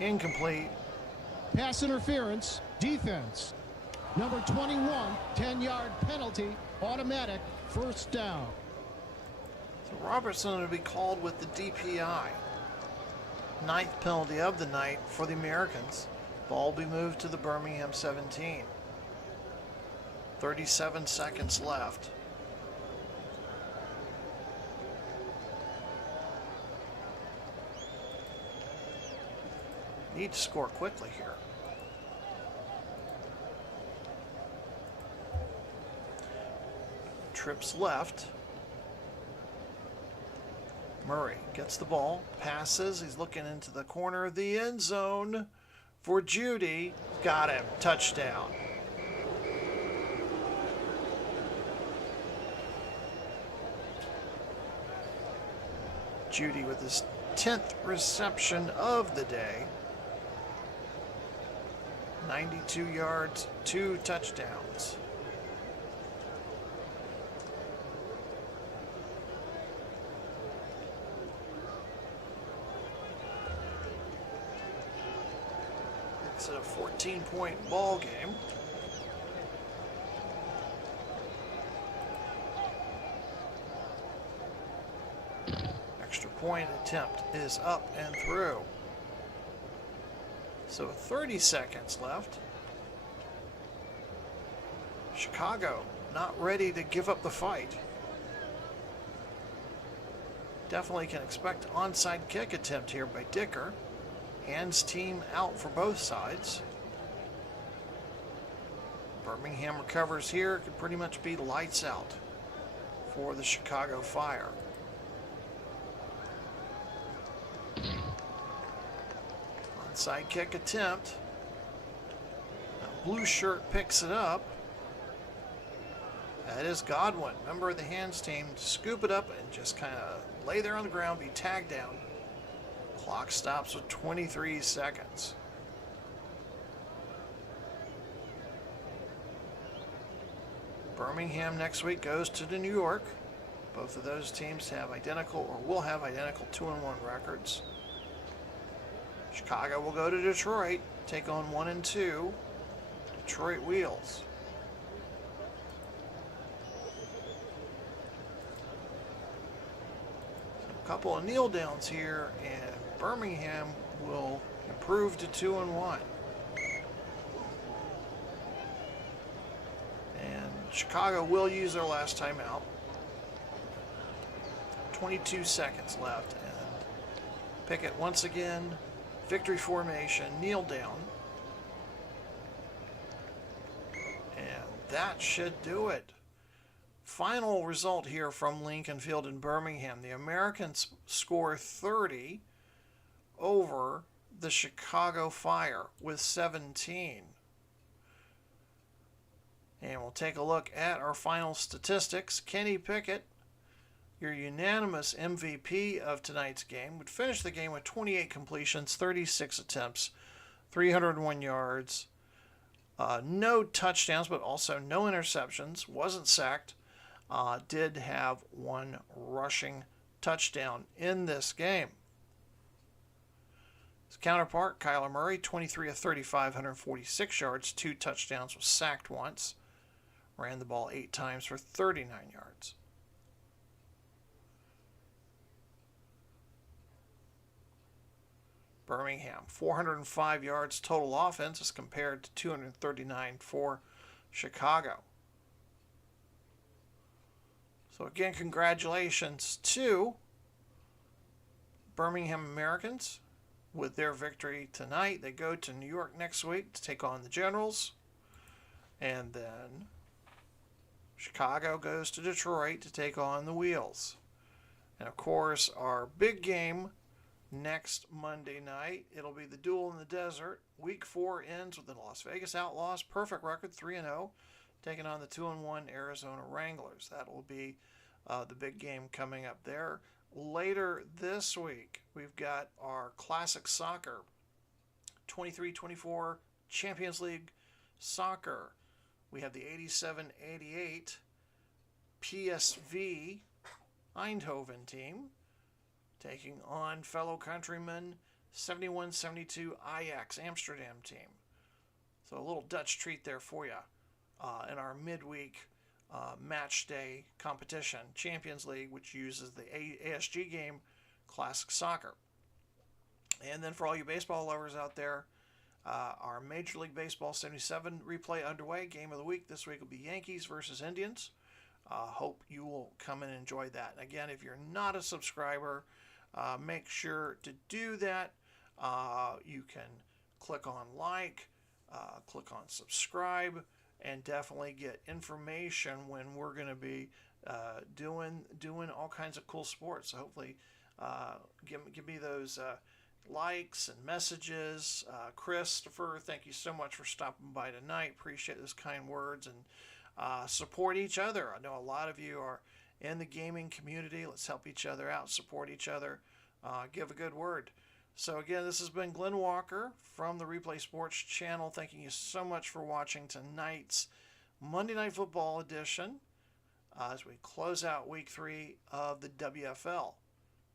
Incomplete. Pass interference, defense. Number 21, 10-yard penalty, automatic, first down. So Robertson will be called with the DPI. 9th penalty of the night for the Americans. Ball will be moved to the Birmingham 17. 37 seconds left. Need to score quickly here. Trips left. Murray gets the ball, passes. He's looking into the corner of the end zone for Judy. Got him. Touchdown. Judy with his 10th reception of the day. 92 yards, 2 touchdowns. It's a 14-point ball game. Extra point attempt is up and through. So 30 seconds left. Chicago not ready to give up the fight. Definitely can expect onside kick attempt here by Dicker. Hands team out for both sides. Birmingham recovers here. Could pretty much be lights out for the Chicago Fire. Onside kick attempt. Now, blue shirt picks it up. That is Godwin, member of the hands team, to scoop it up and just kind of lay there on the ground, be tagged down. Clock stops with 23 seconds. Birmingham next week goes to New York. Both of those teams have identical, or will have identical 2-1 records. Chicago will go to Detroit, take on 1-2 Detroit Wheels. So a couple of kneel downs here, and Birmingham will improved to 2-1. And Chicago will use their last timeout. 22 seconds left. And Pickett once again, victory formation, kneel down. And that should do it. Final result here from Lincoln Field in Birmingham. The Americans score 30 over the Chicago Fire with 17. And we'll take a look at our final statistics. Kenny Pickett, your unanimous MVP of tonight's game, would finish the game with 28 completions, 36 attempts, 301 yards, no touchdowns, but also no interceptions, wasn't sacked, did have one rushing touchdown in this game. His counterpart, Kyler Murray, 23 of 35, 146 yards, 2 touchdowns, was sacked once, ran the ball 8 times for 39 yards. Birmingham, 405 yards total offense as compared to 239 for Chicago. So again, congratulations to Birmingham Americans with their victory tonight. They go to New York next week to take on the Generals. And then Chicago goes to Detroit to take on the Wheels. And of course, our big game next Monday night, it'll be the Duel in the Desert. Week 4 ends with the Las Vegas Outlaws, perfect record, 3-0, taking on the 2-1 Arizona Wranglers. That will be the big game coming up there. Later this week, we've got our Classic Soccer 23-24 Champions League Soccer. We have the 87-88 PSV Eindhoven team taking on fellow countrymen 71-72 Ajax Amsterdam team. So a little Dutch treat there for you in our midweek match day competition, Champions League, which uses the ASG game, Classic Soccer. And then for all you baseball lovers out there, our Major League Baseball 77 replay underway. Game of the week this week will be Yankees versus Indians. Hope you will come and enjoy that. Again, if you're not a subscriber, make sure to do that. You can click on like, click on subscribe, and definitely get information when we're going to be doing all kinds of cool sports. So hopefully give me those likes and messages. Christopher, thank you so much for stopping by tonight. Appreciate those kind words, and support each other. I know a lot of you are in the gaming community. Let's help each other out, support each other, give a good word. So again, this has been Glenn Walker from the Replay Sports Channel. Thanking you so much for watching tonight's Monday Night Football edition as we close out Week 3 of the WFL.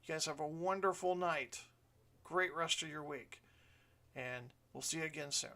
You guys have a wonderful night. Great rest of your week. And we'll see you again soon.